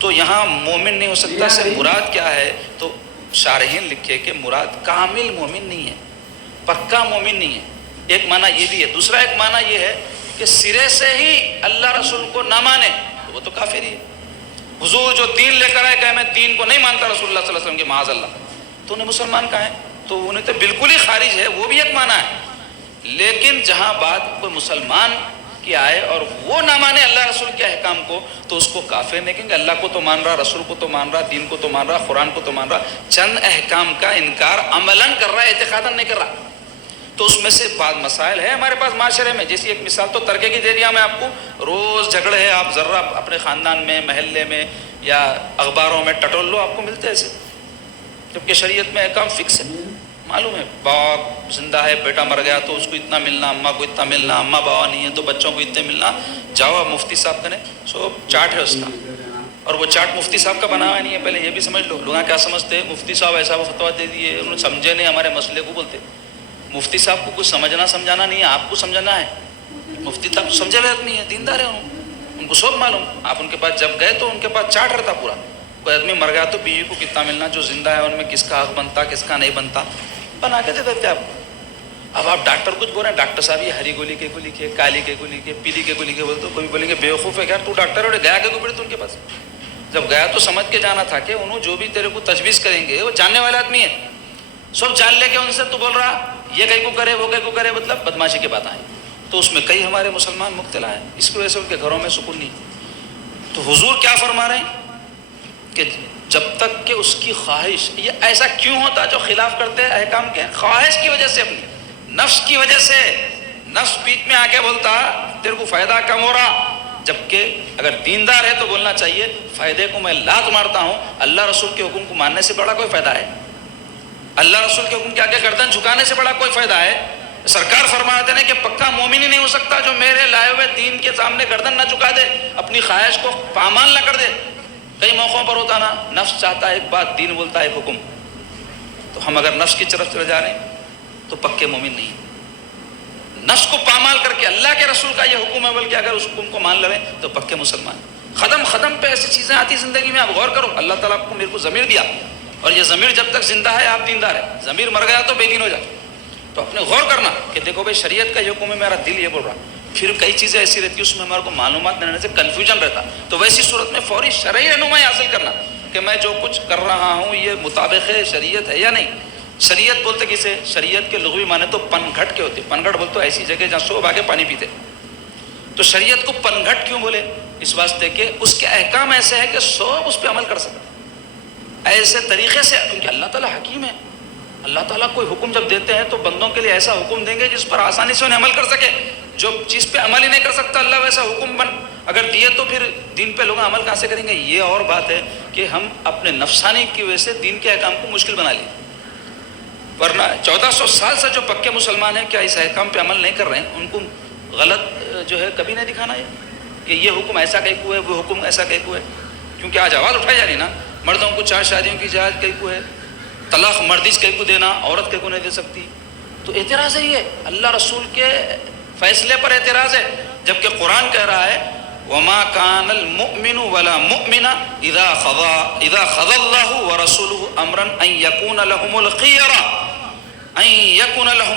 تو یہاں مومن نہیں ہو سکتا سے مراد کیا ہے؟ تو شارحین لکھے کہ مراد کامل مومن نہیں ہے، پکا مومن نہیں ہے. ایک معنی یہ بھی ہے. دوسرا ایک معنی یہ ہے کہ سرے سے ہی اللہ رسول کو نہ مانے تو وہ تو کافر ہی ہے. حضور جو دین لے کر آئے کہ میں دین کو نہیں مانتا رسول اللہ صلی اللہ علیہ وسلم کے، معاذ اللہ، تو انہیں مسلمان کہا ہے، تو انہیں تو بالکل ہی خارج ہے. وہ بھی ایک معنی ہے. لیکن جہاں بات کوئی مسلمان کی آئے اور وہ نہ مانے اللہ رسول کے احکام کو، تو اس کو کافر نہیں کہیں گے. اللہ کو تو مان رہا، رسول کو تو مان رہا، دین کو تو مان رہا، قرآن کو تو مان رہا، چند احکام کا انکار عملاً کر رہا ہے، اعتقاداً نہیں کر رہا. تو اس میں سے بعض مسائل ہے ہمارے پاس معاشرے میں، جیسی ایک مثال تو ترکے کی دے دیا میں آپ کو. روز جھگڑے ہے، آپ ذرا اپنے خاندان میں، محلے میں یا اخباروں میں ٹٹول لو، آپ کو ملتے ایسے. جبکہ شریعت میں احکام فکس ہے، معلوم ہے. باپ زندہ ہے، بیٹا مر گیا تو اس کو اتنا ملنا، اماں کو اتنا ملنا، اماں باوا نہیں ہے تو بچوں کو اتنے ملنا. جاؤ مفتی صاحب کنے سو چارٹ ہے اس کا، اور وہ چارٹ مفتی صاحب کا بنا ہوا نہیں ہے. پہلے یہ بھی سمجھ لو. لوگ کیا سمجھتے ہیں مفتی صاحب ایسا وہ فتویٰ دے دیے، انہوں نے سمجھے نہیں ہمارے مسئلے کو. بولتے مفتی صاحب کو کچھ سمجھنا سمجھانا نہیں ہے، آپ کو سمجھنا ہے. مفتی صاحب سمجھے ہوئے آدمی ہے، دیندار ہے، ان کو سب معلوم. آپ ان کے پاس جب گئے تو ان کے پاس چارٹ رہتا پورا. کوئی آدمی مر گیا تو بیوی کو کتنا ملنا، جو زندہ ہے ان میں کس کا حق بنتا، کس کا نہیں بنتا، بنا کے دے دیتے آپ کو. اب آپ ڈاکٹر کچھ بول رہے ہیں، ڈاکٹر صاحب یہ ہری گولی کے گولی کے، کالی کے گولی کے، پیلی کے گولی کے، بولتے تو کوئی بولیں گے بیوقوف ہے. یار تو ڈاکٹر ہے، گیا کے گوبڑے تو ان کے پاس. جب گیا تو سمجھ کے جانا تھا کہ انہوں جو بھی تیرے کو تجویز کریں گے وہ جاننے والے آدمی ہے، سب جان لے کے ان سے تو بول رہا یہ کہیں کو کرے وہ کہیں کو کرے، مطلب بدماشی کی بات آئیں. تو اس میں کئی ہمارے مسلمان مبتلا ہیں، اس کی وجہ سے ان کے گھروں میں سکون نہیں. تو حضور کیا فرما رہے ہیں کہ جب تک کہ اس کی خواہش، یہ ایسا کیوں ہوتا جو خلاف کرتے ہیں احکام کے؟ خواہش کی وجہ سے، اپنی نفس کی وجہ سے. نفس بیچ میں آ کے بولتا تیرے کو فائدہ کم ہو رہا، جبکہ اگر دیندار ہے تو بولنا چاہیے فائدے کو میں لات مارتا ہوں. اللہ رسول کے حکم کو ماننے سے بڑا کوئی فائدہ ہے؟ اللہ رسول کے حکم کے آگے گردن جھکانے سے بڑا کوئی فائدہ ہے؟ سرکار فرماتے ہیں کہ پکا مومن ہی نہیں ہو سکتا جو میرے لائے ہوئے دین کے سامنے گردن نہ جھکا دے، اپنی خواہش کو پامال نہ کر دے. کئی موقعوں پر ہوتا نا، نفس چاہتا ہے ایک بات، دین بولتا ہے ایک حکم. تو ہم اگر نفس کی طرف چلے جا رہے ہیں تو پکے مومن نہیں ہیں. نفس کو پامال کر کے اللہ کے رسول کا یہ حکم ہے، بلکہ اگر اس حکم کو مان لیں تو پکے مسلمان. ختم پہ ایسی چیزیں آتی زندگی میں، آپ غور کرو. اللہ تعالیٰ کو میرے کو ضمیر دیا، اور یہ ضمیر جب تک زندہ ہے آپ دیندار ہے، ضمیر مر گیا تو بے دین ہو جائے. تو اپنے غور کرنا کہ دیکھو بھائی شریعت کا یہ حکم ہے، میرا دل یہ بول رہا. پھر کئی چیزیں ایسی رہتی ہیں اس میں ہمارے کو معلومات نہیں رہنے سے کنفیوژن رہتا. تو ویسی صورت میں فوری شرعی رہنمائی حاصل کرنا کہ میں جو کچھ کر رہا ہوں یہ مطابق ہے شریعت ہے یا نہیں. شریعت بولتے کسے؟ شریعت کے لغوی معنی تو پن گھٹ کے ہوتے. پن گھٹ بولتے ایسی جگہ جہاں سو بھاگے پانی پیتے. تو شریعت کو پن گھٹ کیوں بولے؟ اس واسطے کہ اس کے احکام ایسے ہیں کہ سب اس پہ عمل کر سکتے ایسے طریقے سے, کیونکہ اللہ تعالیٰ حکیم ہے. اللہ تعالیٰ کوئی حکم جب دیتے ہیں تو بندوں کے لیے ایسا حکم دیں گے جس پر آسانی سے انہیں عمل کر سکے. جو چیز پہ عمل ہی نہیں کر سکتا اللہ ویسا حکم اگر دیے تو پھر دین پہ لوگ عمل کہاں سے کریں گے؟ یہ اور بات ہے کہ ہم اپنے نفسانی کی وجہ سے دین کے احکام کو مشکل بنا لیے. ورنہ 1400 سال سے جو پکے مسلمان ہیں کیا اس احکام پہ عمل نہیں کر رہے ہیں؟ ان کو غلط جو ہے کبھی نہیں دکھانا ہے کہ یہ حکم ایسا کہیں کو ہے, وہ حکم ایسا کہیں کو ہے. کیونکہ آج آواز اٹھائی جا رہی نا, مردوں کو 4 شادیوں کی اجازت کہیں کو ہے, طلاق مردیج کہیں کو دینا, عورت کہیں کو نہیں دے سکتی. تو اعتراض ہے, یہ اللہ رسول کے فیصلے پر اعتراض ہے. جبکہ قرآن کہہ رہا ہے وما كان المؤمن ولا مؤمنة اذا قضى الله ورسوله امرا ان يكون لهم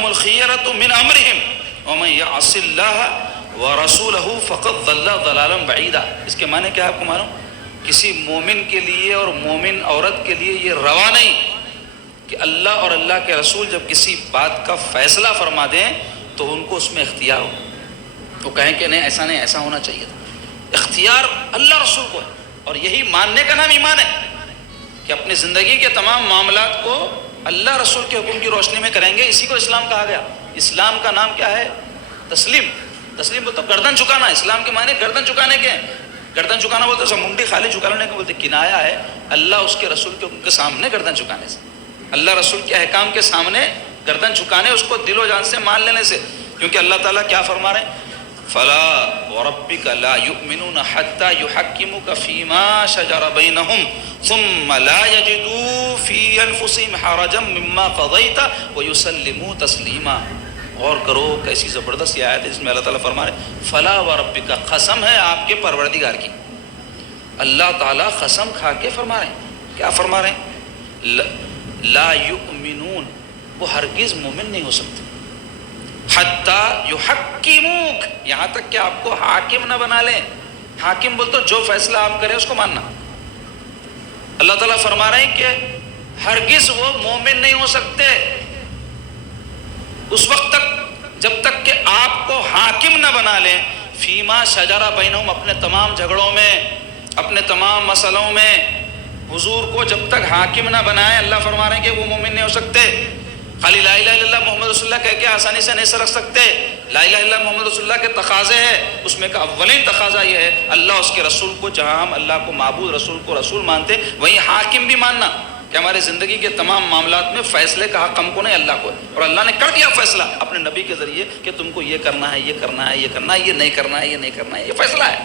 الخيرة من امرهم ومن يعص الله ورسوله فقد ضل ضلالا بعيدا. اس کے معنی کیا ہے آپ کو معلوم؟ کسی مومن کے لیے اور مومن عورت کے لیے یہ روا نہیں کہ اللہ اور اللہ کے رسول جب کسی بات کا فیصلہ فرما دیں تو ان کو اس میں اختیار ہو, تو کہیں کہ نہیں ایسا نہیں, ایسا ہونا چاہیے تھا. اختیار اللہ رسول کو ہے, اور یہی ماننے کا نام ایمان ہے کہ اپنی زندگی کے تمام معاملات کو اللہ رسول کے حکم کی روشنی میں کریں گے. اسی کو اسلام کہا گیا. اسلام کا نام کیا ہے؟ تسلیم. تسلیم بولتے گردن جھکانا. اسلام کے معنی گردن جھکانے کے ہیں. گردن جھکانا بولتے سب منڈی خالی جھکا لینے کو بولتے, کنایا ہے اللہ اس کے رسول کے حکم کے سامنے گردن جھکانے سے, اللہ رسول کے احکام کے سامنے گردن جھکانے, اس کو دل و جان سے مان لینے سے. کیونکہ اللہ تعالیٰ کیا فرما رہے ہیں؟ فلا وربك لا يؤمنون حتى يحكموك فيما شجر بينهم ثم لا يجدوا في انفسهم حرجا مما قضيت ويسلموا تسليما. غور کرو کیسی زبردست یہ آیت ہے جس میں اللہ تعالیٰ فرما رہے ہیں فلا وربك, قسم ہے آپ کے پروردگار کی. اللہ تعالیٰ قسم کھا کے فرما رہے ہیں. کیا فرما رہے ہیں؟ لا یؤمنون, وہ ہرگز مومن نہیں ہو سکتے. حتی یحکموک, یہاں تک کہ آپ کو حاکم نہ بنا لیں. حاکم بول تو جو فیصلہ آپ کریں اس کو ماننا. اللہ تعالیٰ فرما رہے ہیں کہ ہرگز وہ مومن نہیں ہو سکتے اس وقت تک جب تک کہ آپ کو حاکم نہ بنا لیں. فیما شجر بینہم, اپنے تمام جھگڑوں میں, اپنے تمام مسئلوں میں حضور کو جب تک حاکم نہ بنائیں, اللہ فرما رہے ہیں کہ وہ مومن نہیں ہو سکتے. خالی لا الہ الا اللہ محمد رسول اللہ کہہ کے آسانی سے نہیں سر رکھ سکتے. لا الہ الا اللہ محمد رسول اللہ کے تقاضے ہیں, اس میں کا اولین تقاضا یہ ہے اللہ اس کے رسول کو, جہاں ہم اللہ کو معبود, رسول کو رسول مانتے, وہیں حاکم بھی ماننا کہ ہمارے زندگی کے تمام معاملات میں فیصلے کا حق ہم کو نہیں اللہ کو ہے. اور اللہ نے کر دیا فیصلہ اپنے نبی کے ذریعے کہ تم کو یہ کرنا ہے, یہ کرنا ہے, یہ کرنا ہے, یہ نہیں کرنا ہے, یہ نہیں کرنا ہے, یہ فیصلہ ہے.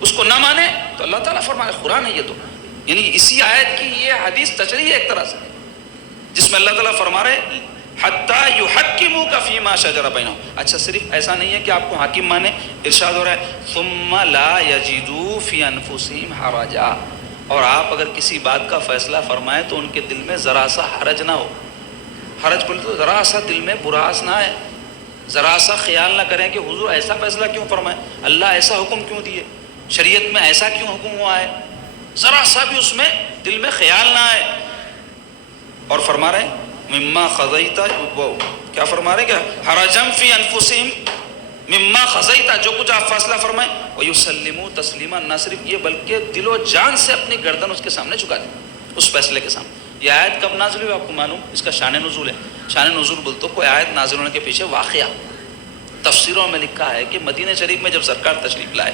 اس کو نہ مانے تو اللہ تعالیٰ فرمائے, قرآن ہے یہ تو, یعنی اسی آیت کی یہ حدیث تشریح ہے ایک طرح سے, جس میں اللہ تعالیٰ فرما رہے حتیٰ یحکموک فیما شجر بینہم. اچھا صرف ایسا نہیں ہے کہ آپ کو حاکم مانے, ارشاد ہو رہا ہے ثم لا یجدوا فی انفسہم حرجا, اور آپ اگر کسی بات کا فیصلہ فرمائیں تو ان کے دل میں ذرا سا حرج نہ ہو. حرج بولے تو ذرا سا دل میں براس نہ آئے, ذرا سا خیال نہ کریں کہ حضور ایسا فیصلہ کیوں فرمائے, اللہ ایسا حکم کیوں دیے, شریعت میں ایسا کیوں حکم ہوا ہے, ذرا سا بھی اس میں دل میں خیال نہ آئے. اور فرما رہے ہیں مما خضیت, کیا فرما رہے, کیا حرجم فی انفسہم مما خضیت, جو کچھ آپ فیصلہ فرمائیں, ویسلموا تسلیما, نہ صرف یہ بلکہ دل و جان سے اپنی گردن اس کے سامنے جھکا دیں, اس فیصلے کے سامنے. یہ آیت کب نازل ہوئی آپ کو معلوم؟ اس کا شان نزول ہے. شان نزول بول تو کوئی آیت نازل ہونے کے پیچھے واقعہ تفسیروں میں لکھا ہے کہ مدینہ شریف میں جب سرکار تشریف لائے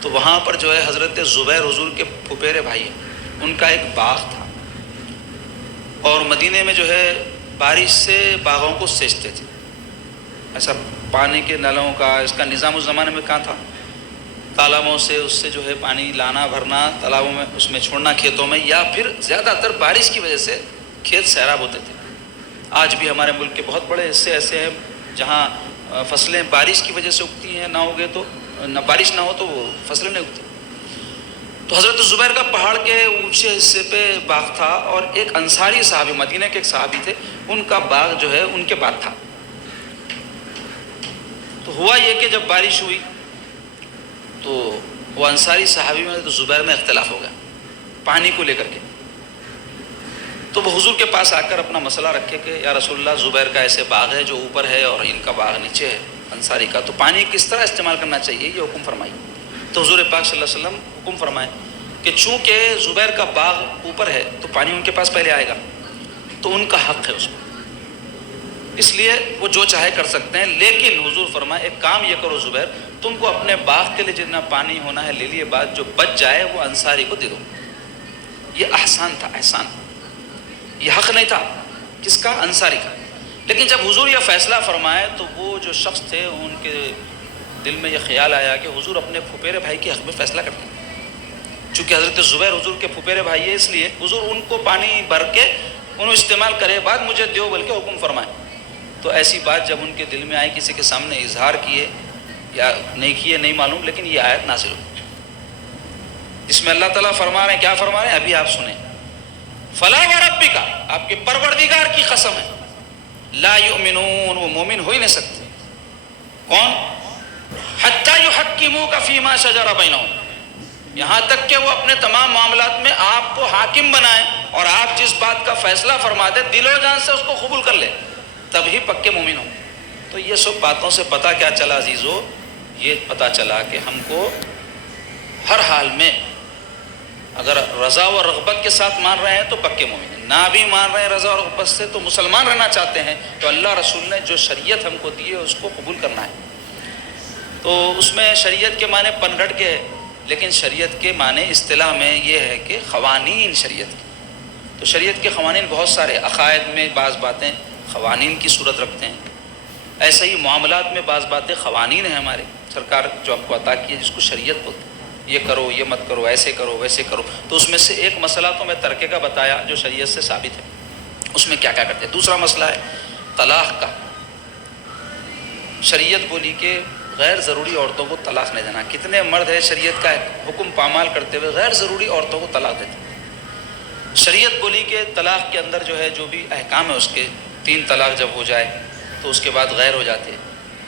تو وہاں پر جو ہے حضرت زبیر حضور کے پھپھیرے بھائی ہیں, ان کا ایک باغ تھا, اور مدینے میں جو ہے بارش سے باغوں کو سینچتے تھے. ایسا پانی کے نلوں کا اس کا نظام اس زمانے میں کہاں تھا, تالابوں سے اس سے جو ہے پانی لانا بھرنا, تالابوں میں اس میں چھوڑنا کھیتوں میں, یا پھر زیادہ تر بارش کی وجہ سے کھیت سیراب ہوتے تھے. آج بھی ہمارے ملک کے بہت بڑے حصے ایسے ہیں جہاں فصلیں بارش کی وجہ سے اگتی ہیں, نہ ہوگے تو نہ بارش نہ ہو تو وہ فصلیں نہیں اگتی. تو حضرت زبیر کا پہاڑ کے اونچے حصے پہ باغ تھا, اور ایک انصاری صحابی, مدینہ کے ایک صحابی تھے, ان کا باغ جو ہے ان کے بعد تھا. تو ہوا یہ کہ جب بارش ہوئی تو وہ انصاری صحابی میں تو زبیر میں اختلاف ہو گیا پانی کو لے کر کے. تو وہ حضور کے پاس آ کر اپنا مسئلہ رکھے کہ یا رسول اللہ زبیر کا ایسے باغ ہے جو اوپر ہے اور ان کا باغ نیچے ہے انصاری کا، تو پانی کس طرح استعمال کرنا چاہیے یہ حکم فرمائیے۔ تو حضور پاک صلی اللہ علیہ وسلم حکم فرمائے کہ چونکہ زبیر کا باغ اوپر ہے تو پانی ان کے پاس پہلے آئے گا، تو ان کا حق ہے اس میں، اس لیے وہ جو چاہے کر سکتے ہیں، لیکن حضور فرمائے ایک کام یہ کرو زبیر، تم کو اپنے باغ کے لیے جتنا پانی ہونا ہے لے لیے، بعد جو بچ جائے وہ انصاری کو دے دو۔ یہ احسان تھا، احسان، یہ حق نہیں تھا کس کا؟ انصاری کا۔ لیکن جب حضور یہ فیصلہ فرمائے تو وہ جو شخص تھے ان کے دل میں یہ خیال آیا کہ حضور اپنے پھپھیرے بھائی کے حق میں فیصلہ کرتے ہیں، چونکہ حضرت زبیر حضور کے پھپھیرے بھائی ہے، اس لیے حضور ان کو پانی بھر کے انہوں استعمال کرے بعد مجھے دیو بلکہ حکم فرمائے۔ تو ایسی بات جب ان کے دل میں آئی، کسی کے سامنے اظہار کیے یا نہیں کیے نہیں معلوم، لیکن یہ آیت نازل ہوئی جس میں اللہ تعالیٰ فرما رہے ہیں، کیا فرما رہے ہیں ابھی آپ سنیں، فلا وربک، آپ کے پروردگار کی قسم ہے، لا یؤمنون، وہ مومن ہو ہی نہیں سکتے، کون؟ حتی یحکموک فیما شجر بینہم، یہاں تک کہ وہ اپنے تمام معاملات میں آپ کو حاکم بنائیں اور آپ جس بات کا فیصلہ فرما دے دل و جان سے اس کو قبول کر لے، تب ہی پکے مومن ہوں۔ تو یہ سب باتوں سے پتہ کیا چلا عزیزو؟ یہ پتہ چلا کہ ہم کو ہر حال میں اگر رضا و رغبت کے ساتھ مان رہے ہیں تو پکے مومن ہیں، نہ بھی مان رہے ہیں رضا و رغبت سے تو مسلمان رہنا چاہتے ہیں، تو اللہ رسول نے جو شریعت ہم کو دی ہے اس کو قبول کرنا ہے۔ تو اس میں شریعت کے معنی پنگھٹ کے ہے، لیکن شریعت کے معنی اصطلاح میں یہ ہے کہ قوانین شریعت کی۔ تو شریعت کے قوانین بہت سارے، عقائد میں بعض باتیں قوانین کی صورت رکھتے ہیں، ایسے ہی معاملات میں بعض باتیں قوانین ہیں ہمارے سرکار جو آپ کو عطا کی ہے جس کو شریعت بولتے ہیں، یہ کرو یہ مت کرو، ایسے کرو ویسے کرو۔ تو اس میں سے ایک مسئلہ تو میں ترکے کا بتایا جو شریعت سے ثابت ہے، اس میں کیا کیا کرتے ہیں۔ دوسرا مسئلہ ہے طلاق کا، شریعت بولی کہ غیر ضروری عورتوں کو طلاق نہیں دینا۔ کتنے مرد ہے شریعت کا حکم پامال کرتے ہوئے غیر ضروری عورتوں کو طلاق دیتے ہیں۔ شریعت بولی کہ طلاق کے اندر جو ہے جو بھی احکام ہے اس کے، 3 طلاق جب ہو جائے تو اس کے بعد غیر ہو جاتے ہیں،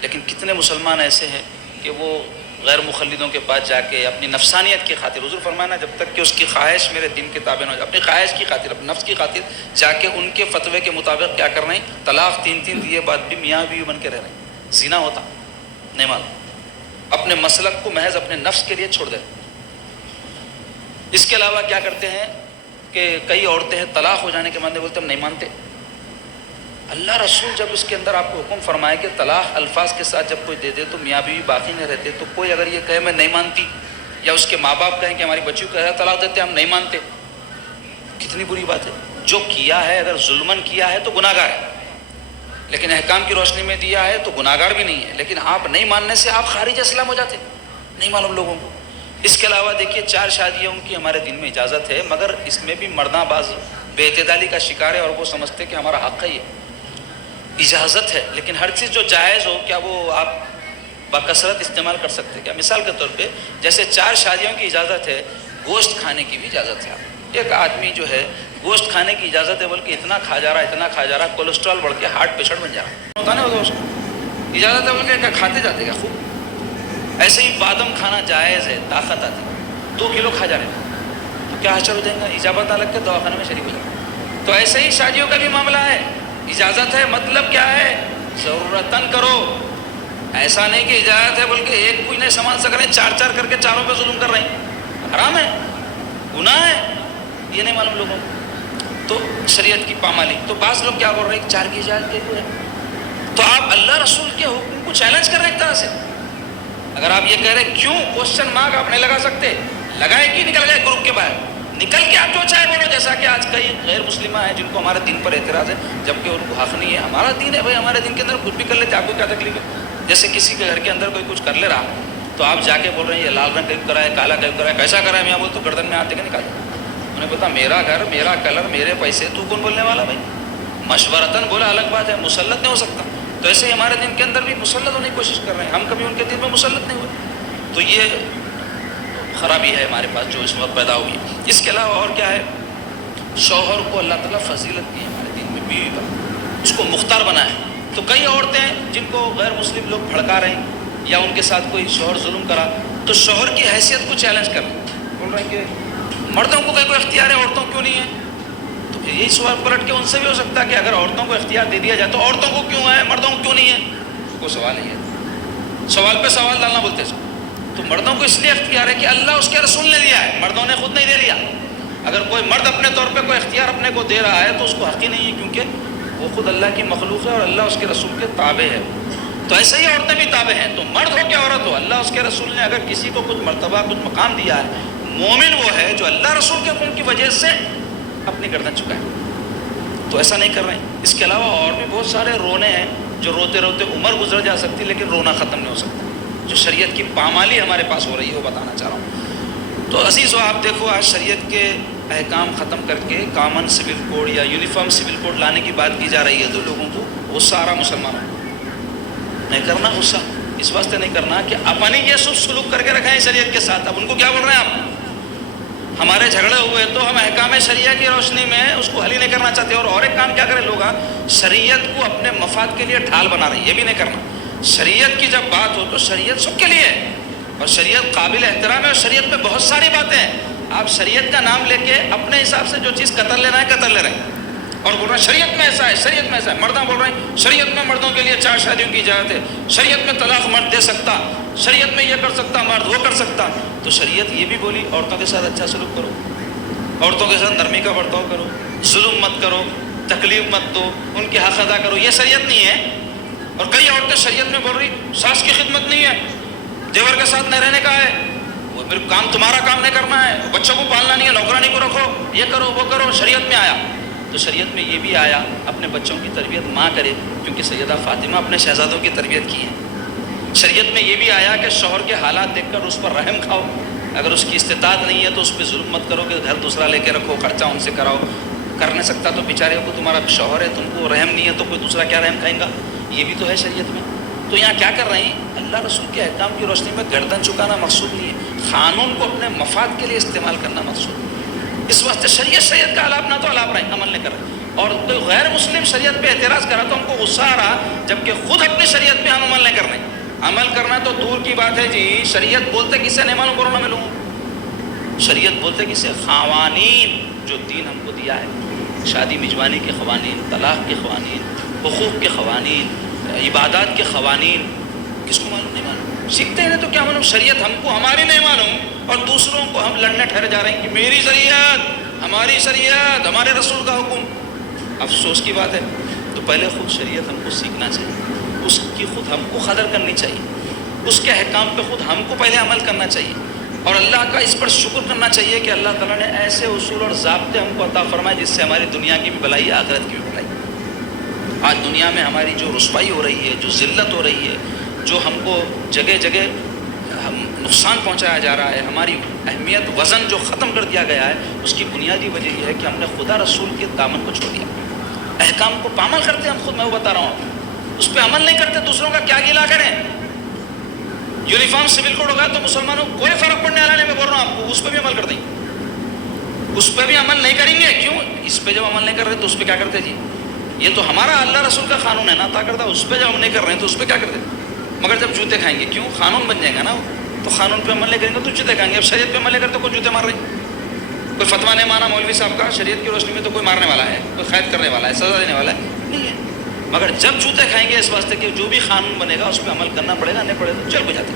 لیکن کتنے مسلمان ایسے ہیں کہ وہ غیر مخلدوں کے پاس جا کے اپنی نفسانیت کی خاطر، حضور فرمانا جب تک کہ اس کی خواہش میرے دین کے تابع نہ ہو جائے، اپنی خواہش کی خاطر، اپنے نفس کی خاطر جا کے ان کے فتوے کے مطابق کیا کر رہے ہیں، طلاق 3 دیے بعد بھی میاں بیوی بن کے رہ رہے ہیں، زنا ہوتا نہیں معلوم، اپنے مسلک کو محض اپنے نفس کے لیے چھوڑ دے۔ اس کے علاوہ کیا کرتے ہیں کہ کئی عورتیں ہیں طلاق ہو جانے کے بعد بولتے ہم نہیں مانتے۔ اللہ رسول جب اس کے اندر آپ کو حکم فرمائے کہ طلاق الفاظ کے ساتھ جب کوئی دے دے تو میاں بیوی باقی نہیں رہتے، تو کوئی اگر یہ کہے میں نہیں مانتی، یا اس کے ماں باپ کہیں کہ ہماری بچیوں کو طلاق دیتے ہم نہیں مانتے، کتنی بری بات ہے۔ جو کیا ہے اگر ظلمن کیا ہے تو گناہگار ہے، لیکن احکام کی روشنی میں دیا ہے تو گناہگار بھی نہیں ہے، لیکن آپ نہیں ماننے سے آپ خارج اسلام ہو جاتے، نہیں معلوم لوگوں کو۔ اس کے علاوہ دیکھیے 4 شادیاں ان کی ہمارے دین میں اجازت ہے، مگر اس میں بھی مرداں باز بے اعتدالی کا شکار ہے اور وہ سمجھتے کہ ہمارا حق ہے، یہ اجازت ہے، لیکن ہر چیز جو جائز ہو کیا وہ آپ بکثرت استعمال کر سکتے ہیں کیا؟ مثال کے طور پہ جیسے 4 شادیوں کی اجازت ہے، گوشت کھانے کی بھی اجازت ہے۔ ایک آدمی جو ہے گوشت کھانے کی اجازت ہے بلکہ اتنا کھا جا رہا ہے کولیسٹرول بڑھ کے ہارٹ پیشنٹ بن جا رہا ہے، ہوتا نہیں ہوتا اس کو اجازت ہے بلکہ کیا کھاتے جاتے ہیں خوب۔ ایسے ہی بادام کھانا جائز ہے، طاقت آتی ہے، 2 کلو کھا جا رہے ہیں تو کیا حشر ہو جائیں گا، اجابت نہ لگ کے دواخانے میں شریک ہو جائے۔ تو ایسے ہی شادیوں کا بھی معاملہ ہے، اجازت ہے مطلب کیا ہے، ضرورتاً کرو، ایسا نہیں کہ اجازت ہے بلکہ ایک کوئی نہیں سنبھال سک رہے ہیں، 4 کر کے 4 پہ ظلم کر رہے ہیں، حرام ہے، گناہ ہے، یہ نہیں معلوم لوگوں کو۔ تو شریعت کی پامالی، تو بعض لوگ کیا بول رہے ہیں 4 کی اجازت کے ہوئے، تو آپ اللہ رسول کے حکم کو چیلنج کر رہے ہیں ایک طرح سے۔ اگر آپ یہ کہہ رہے ہیں کیوں، کوشچن مارک آپ نہیں لگا سکتے، لگائے کہ نکل گئے گروپ کے باہر، نکل کے آپ جو چاہے بولو، جیسا کہ آج کئی غیر مسلمہ ہیں جن کو ہمارے دین پر اعتراض ہے، جبکہ ان کو حق نہیں ہے، ہمارا دین ہے بھائی، ہمارے دین کے اندر کچھ بھی کر لیتے، آپ کو کیا تکلیف ہے؟ جیسے کسی کے گھر کے اندر کوئی کچھ کر لے رہا تو آپ جا کے بول رہے ہیں یہ لال رنگ کیوں کرا ہے، کالا کیوں کرا ہے، کیسا کرا ہے، میں بول تو گردن میں آتے کے نکال، انہیں پتا میرا گھر میرا کلر میرے پیسے، تو کون بولنے والا بھائی؟ مشورتاً بولا الگ بات ہے، مسلط نہیں ہو سکتا۔ تو ایسے ہی ہمارے دین کے اندر بھی مسلط ہونے کی کوشش کر رہے ہیں، ہم کبھی ان کے دین میں مسلط نہیں ہوئے، تو یہ خرابی ہے ہمارے پاس جو اس وقت پیدا ہوئی۔ اس کے علاوہ اور کیا ہے، شوہر کو اللہ تعالیٰ فضیلت دی ہے ہمارے دین میں، بیوی پر اس کو مختار بنا ہے۔ تو کئی عورتیں جن کو غیر مسلم لوگ بھڑکا رہے ہیں یا ان کے ساتھ کوئی شوہر ظلم کرا تو شوہر کی حیثیت کو چیلنج کر رہے ہیں، بول رہے ہیں کہ مردوں کو کوئی اختیار ہے عورتوں کیوں نہیں ہے؟ تو یہی سوال پلٹ کے ان سے بھی ہو سکتا ہے کہ اگر عورتوں کو اختیار دے دیا جائے تو عورتوں کو کیوں ہے, مردوں کو کیوں نہیں ہے؟ کوئی سوال نہیں ہے, سوال پہ سوال ڈالنا بولتے ہیں. تو مردوں کو اس لیے اختیار ہے کہ اللہ اس کے رسول نے دیا ہے, مردوں نے خود نہیں دے لیا. اگر کوئی مرد اپنے طور پہ کوئی اختیار اپنے کو دے رہا ہے تو اس کو حق ہی نہیں ہے, کیونکہ وہ خود اللہ کی مخلوق ہے اور اللہ اس کے رسول کے تابع ہے. تو ایسے ہی عورتیں بھی تابع ہیں. تو مرد ہو کہ عورت ہو, اللہ اس کے رسول نے اگر کسی کو کچھ مرتبہ کچھ مقام دیا ہے, مومن وہ ہے جو اللہ رسول کے حکم کی وجہ سے اپنی گردن چکائے. تو ایسا نہیں کر رہے ہیں. اس کے علاوہ اور بھی بہت سارے رونے ہیں جو روتے روتے عمر گزر جا سکتی لیکن رونا ختم نہیں ہو سکتا. جو شریعت کی پامالی ہمارے پاس ہو رہی ہے وہ بتانا چاہ رہا ہوں. تو عزیزو آپ دیکھو, آج شریعت کے احکام ختم کر کے کامن سول کوڈ یا یونیفارم سول کوڈ لانے کی بات کی جا رہی ہے. تو لوگوں کو غصہ آ رہا مسلمانوں نہیں کرنا, غصہ اس واسطے نہیں کرنا کہ اپنی یہ سلوک کر کے رکھیں شریعت کے ساتھ. اب ان کو کیا بول رہے ہیں آپ, ہمارے جھگڑے ہوئے تو ہم احکام شریعہ کی روشنی میں اس کو حل ہی نہیں کرنا چاہتے. اور ایک کام کیا کریں لوگ, شریعت کو اپنے مفاد کے لیے ڈھال بنا رہے ہیں. یہ بھی نہیں کرنا. شریعت کی جب بات ہو تو شریعت سب کے لیے ہے اور شریعت قابل احترام ہے. اور شریعت میں بہت ساری باتیں ہیں. آپ شریعت کا نام لے کے اپنے حساب سے جو چیز قطر لینا ہے قطر لے رہے ہیں اور بول رہے ہیں شریعت میں ایسا ہے, شریعت میں ایسا ہے. مرداں بول رہے ہیں شریعت میں مردوں کے لیے 4 شادیوں کی اجازت ہے, شریعت میں طلاق مرد دے سکتا, شریعت میں یہ کر سکتا مرد, وہ کر سکتا. تو شریعت یہ بھی بولی عورتوں کے ساتھ اچھا سلوک کرو, عورتوں کے ساتھ نرمی کا برتاؤ کرو, ظلم مت کرو, تکلیف مت دو, ان کے حق ادا کرو. یہ شریعت نہیں ہے. اور کئی عورتیں شریعت میں بول رہی ساس کی خدمت نہیں ہے, دیور کے ساتھ نہیں رہنے کا ہے, وہ پھر کام تمہارا کام نہیں کرنا ہے, بچوں کو پالنا نہیں ہے, نوکرانی کو رکھو, یہ کرو وہ کرو. شریعت میں آیا. تو شریعت میں یہ بھی آیا اپنے بچوں کی تربیت ماں کرے, کیونکہ سیدہ فاطمہ اپنے شہزادوں کی تربیت کی ہے. شریعت میں یہ بھی آیا کہ شوہر کے حالات دیکھ کر اس پر رحم کھاؤ. اگر اس کی استطاعت نہیں ہے تو اس پہ ظلم مت کرو کہ گھر دوسرا لے کے رکھو, خرچہ ان سے کراؤ. کر نہیں سکتا تو بیچارے کو, تمہارا شوہر ہے, تم کو رحم نہیں ہے تو کوئی دوسرا کیا رحم کھائیں گا. یہ بھی تو ہے شریعت میں. تو یہاں کیا کر رہے ہیں, اللہ رسول کے احکام کی روشنی میں گردن چکانا مقصود نہیں ہے, قانون کو اپنے مفاد کے لیے استعمال کرنا مقصود. اس واسطے شریعت کا الاپ نہ تو الاپ رہے, عمل نہیں کر رہے. اور کوئی غیر مسلم شریعت پہ اعتراض کر رہا تو ہم کو غصہ آ رہا, جبکہ خود اپنی شریعت پہ ہم عمل نہیں کر رہے. عمل کرنا تو دور کی بات ہے جی. شریعت بولتے کسے نہیں معلوم, کورونا میں لوں. شریعت بولتے کسے, قوانین جو دین ہم کو دیا ہے, شادی میزبانی کے قوانین, طلاق کے قوانین, حقوق کے قوانین, عبادات کے قوانین. کس کو معلوم نہیں معلوم, سیکھتے ہیں تو کیا معلوم. شریعت ہم کو ہماری نہیں معلوم اور دوسروں کو ہم لڑنے ٹھہر جا رہے ہیں کہ میری شریعت, ہماری شریعت, ہمارے رسول کا حکم. افسوس کی بات ہے. تو پہلے خود شریعت ہم کو سیکھنا چاہیے, اس کی خود ہم کو قدر کرنی چاہیے, اس کے احکام پہ خود ہم کو پہلے عمل کرنا چاہیے اور اللہ کا اس پر شکر کرنا چاہیے کہ اللہ تعالیٰ نے ایسے اصول اور ضابطے ہم کو عطا فرمائے جس سے ہماری دنیا کی بھی بھلائی ہے, آخرت کی بھی بھلائی. آج دنیا میں ہماری جو رسوائی ہو رہی ہے, جو ذلت ہو رہی ہے, جو ہم کو جگہ جگہ نقصان پہنچایا جا رہا ہے, ہماری اہمیت وزن جو ختم کر دیا گیا ہے, اس کی بنیادی وجہ یہ ہے کہ ہم نے خدا رسول کے دامن کو چھوڑ دیا. احکام کو پامال کرتے ہم خود, میں وہ بتا رہا ہوں, اس پہ عمل نہیں کرتے. دوسروں کا کیا گیلا کریں. یونیفارم سول کوڈ ہوگا تو مسلمانوں کوئی فرق پڑنے والا نہیں, میں بول رہا ہوں آپ کو, اس پہ بھی عمل کر دیں. اس پہ بھی عمل نہیں کریں گے, کیوں؟ اس پہ جب عمل نہیں کر رہے تو اس پہ کیا کرتے جی. یہ تو ہمارا اللہ رسول کا قانون ہے نا عطا کردہ, اس پہ جب ہم نہیں کر رہے ہیں تو اس پہ کیا کرتے. مگر جب جوتے کھائیں گے, کیوں؟ قانون بن جائے گا نا, تو قانون پہ عمل نہیں کریں گے تو جوتے کھائیں گے. اب شریعت پہ عمل نہیں کرتے کوئی جوتے مار رہے ہیں. کوئی فتویٰ نہیں مانا مولوی صاحب کا, شریعت کی روشنی میں تو کوئی مارنے والا ہے, کوئی قید کرنے والا ہے, سزا دینے والا ہے نہیں ہے. مگر جب جوتے کھائیں گے اس واسطے کہ جو بھی قانون بنے گا اس پہ عمل کرنا پڑے گا, نہیں پڑے تو جیل ہو جاتے,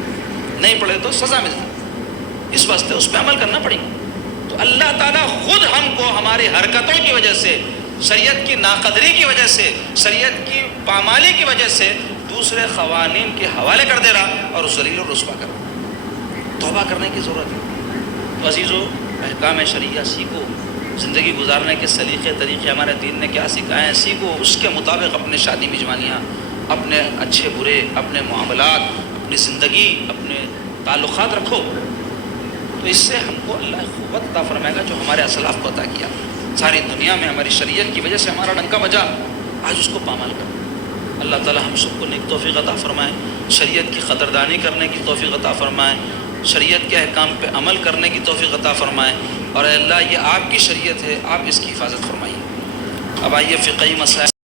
نہیں پڑے تو سزا ملتی, اس واسطے اس پہ عمل کرنا پڑے گا. تو اللہ تعالیٰ خود ہم کو ہماری حرکتوں کی وجہ سے, شریعت کی ناقدری کی وجہ سے, شریعت کی پامالی کی وجہ سے دوسرے قوانین کے حوالے کر دے رہا اور ذلیل و رسوا کر رہا. توبہ کرنے کی ضرورت ہے. تو عزیزو, احکام شریعہ سیکھو, زندگی گزارنے کے سلیقے طریقے ہمارے دین نے کیا سکھائے ہیں سیکھو, اس کے مطابق اپنے شادی میزبانیاں, اپنے اچھے برے, اپنے معاملات, اپنی زندگی, اپنے تعلقات رکھو. تو اس سے ہم کو اللہ قوت عطا فرمائے گا جو ہمارے اسلاف کو عطا کیا. ساری دنیا میں ہماری شریعت کی وجہ سے ہمارا ڈنکا بجا, آج اس کو پامال کرو. اللہ تعالی ہم سب کو نیک توفیق عطا فرمائے, شریعت کی قدردانی کرنے کی توفیق عطا فرمائے, شریعت کے احکام پہ عمل کرنے کی توفیق عطا فرمائے. اور اے اللہ, یہ آپ کی شریعت ہے, آپ اس کی حفاظت فرمائیے. اب آئیے فقہی مسائل.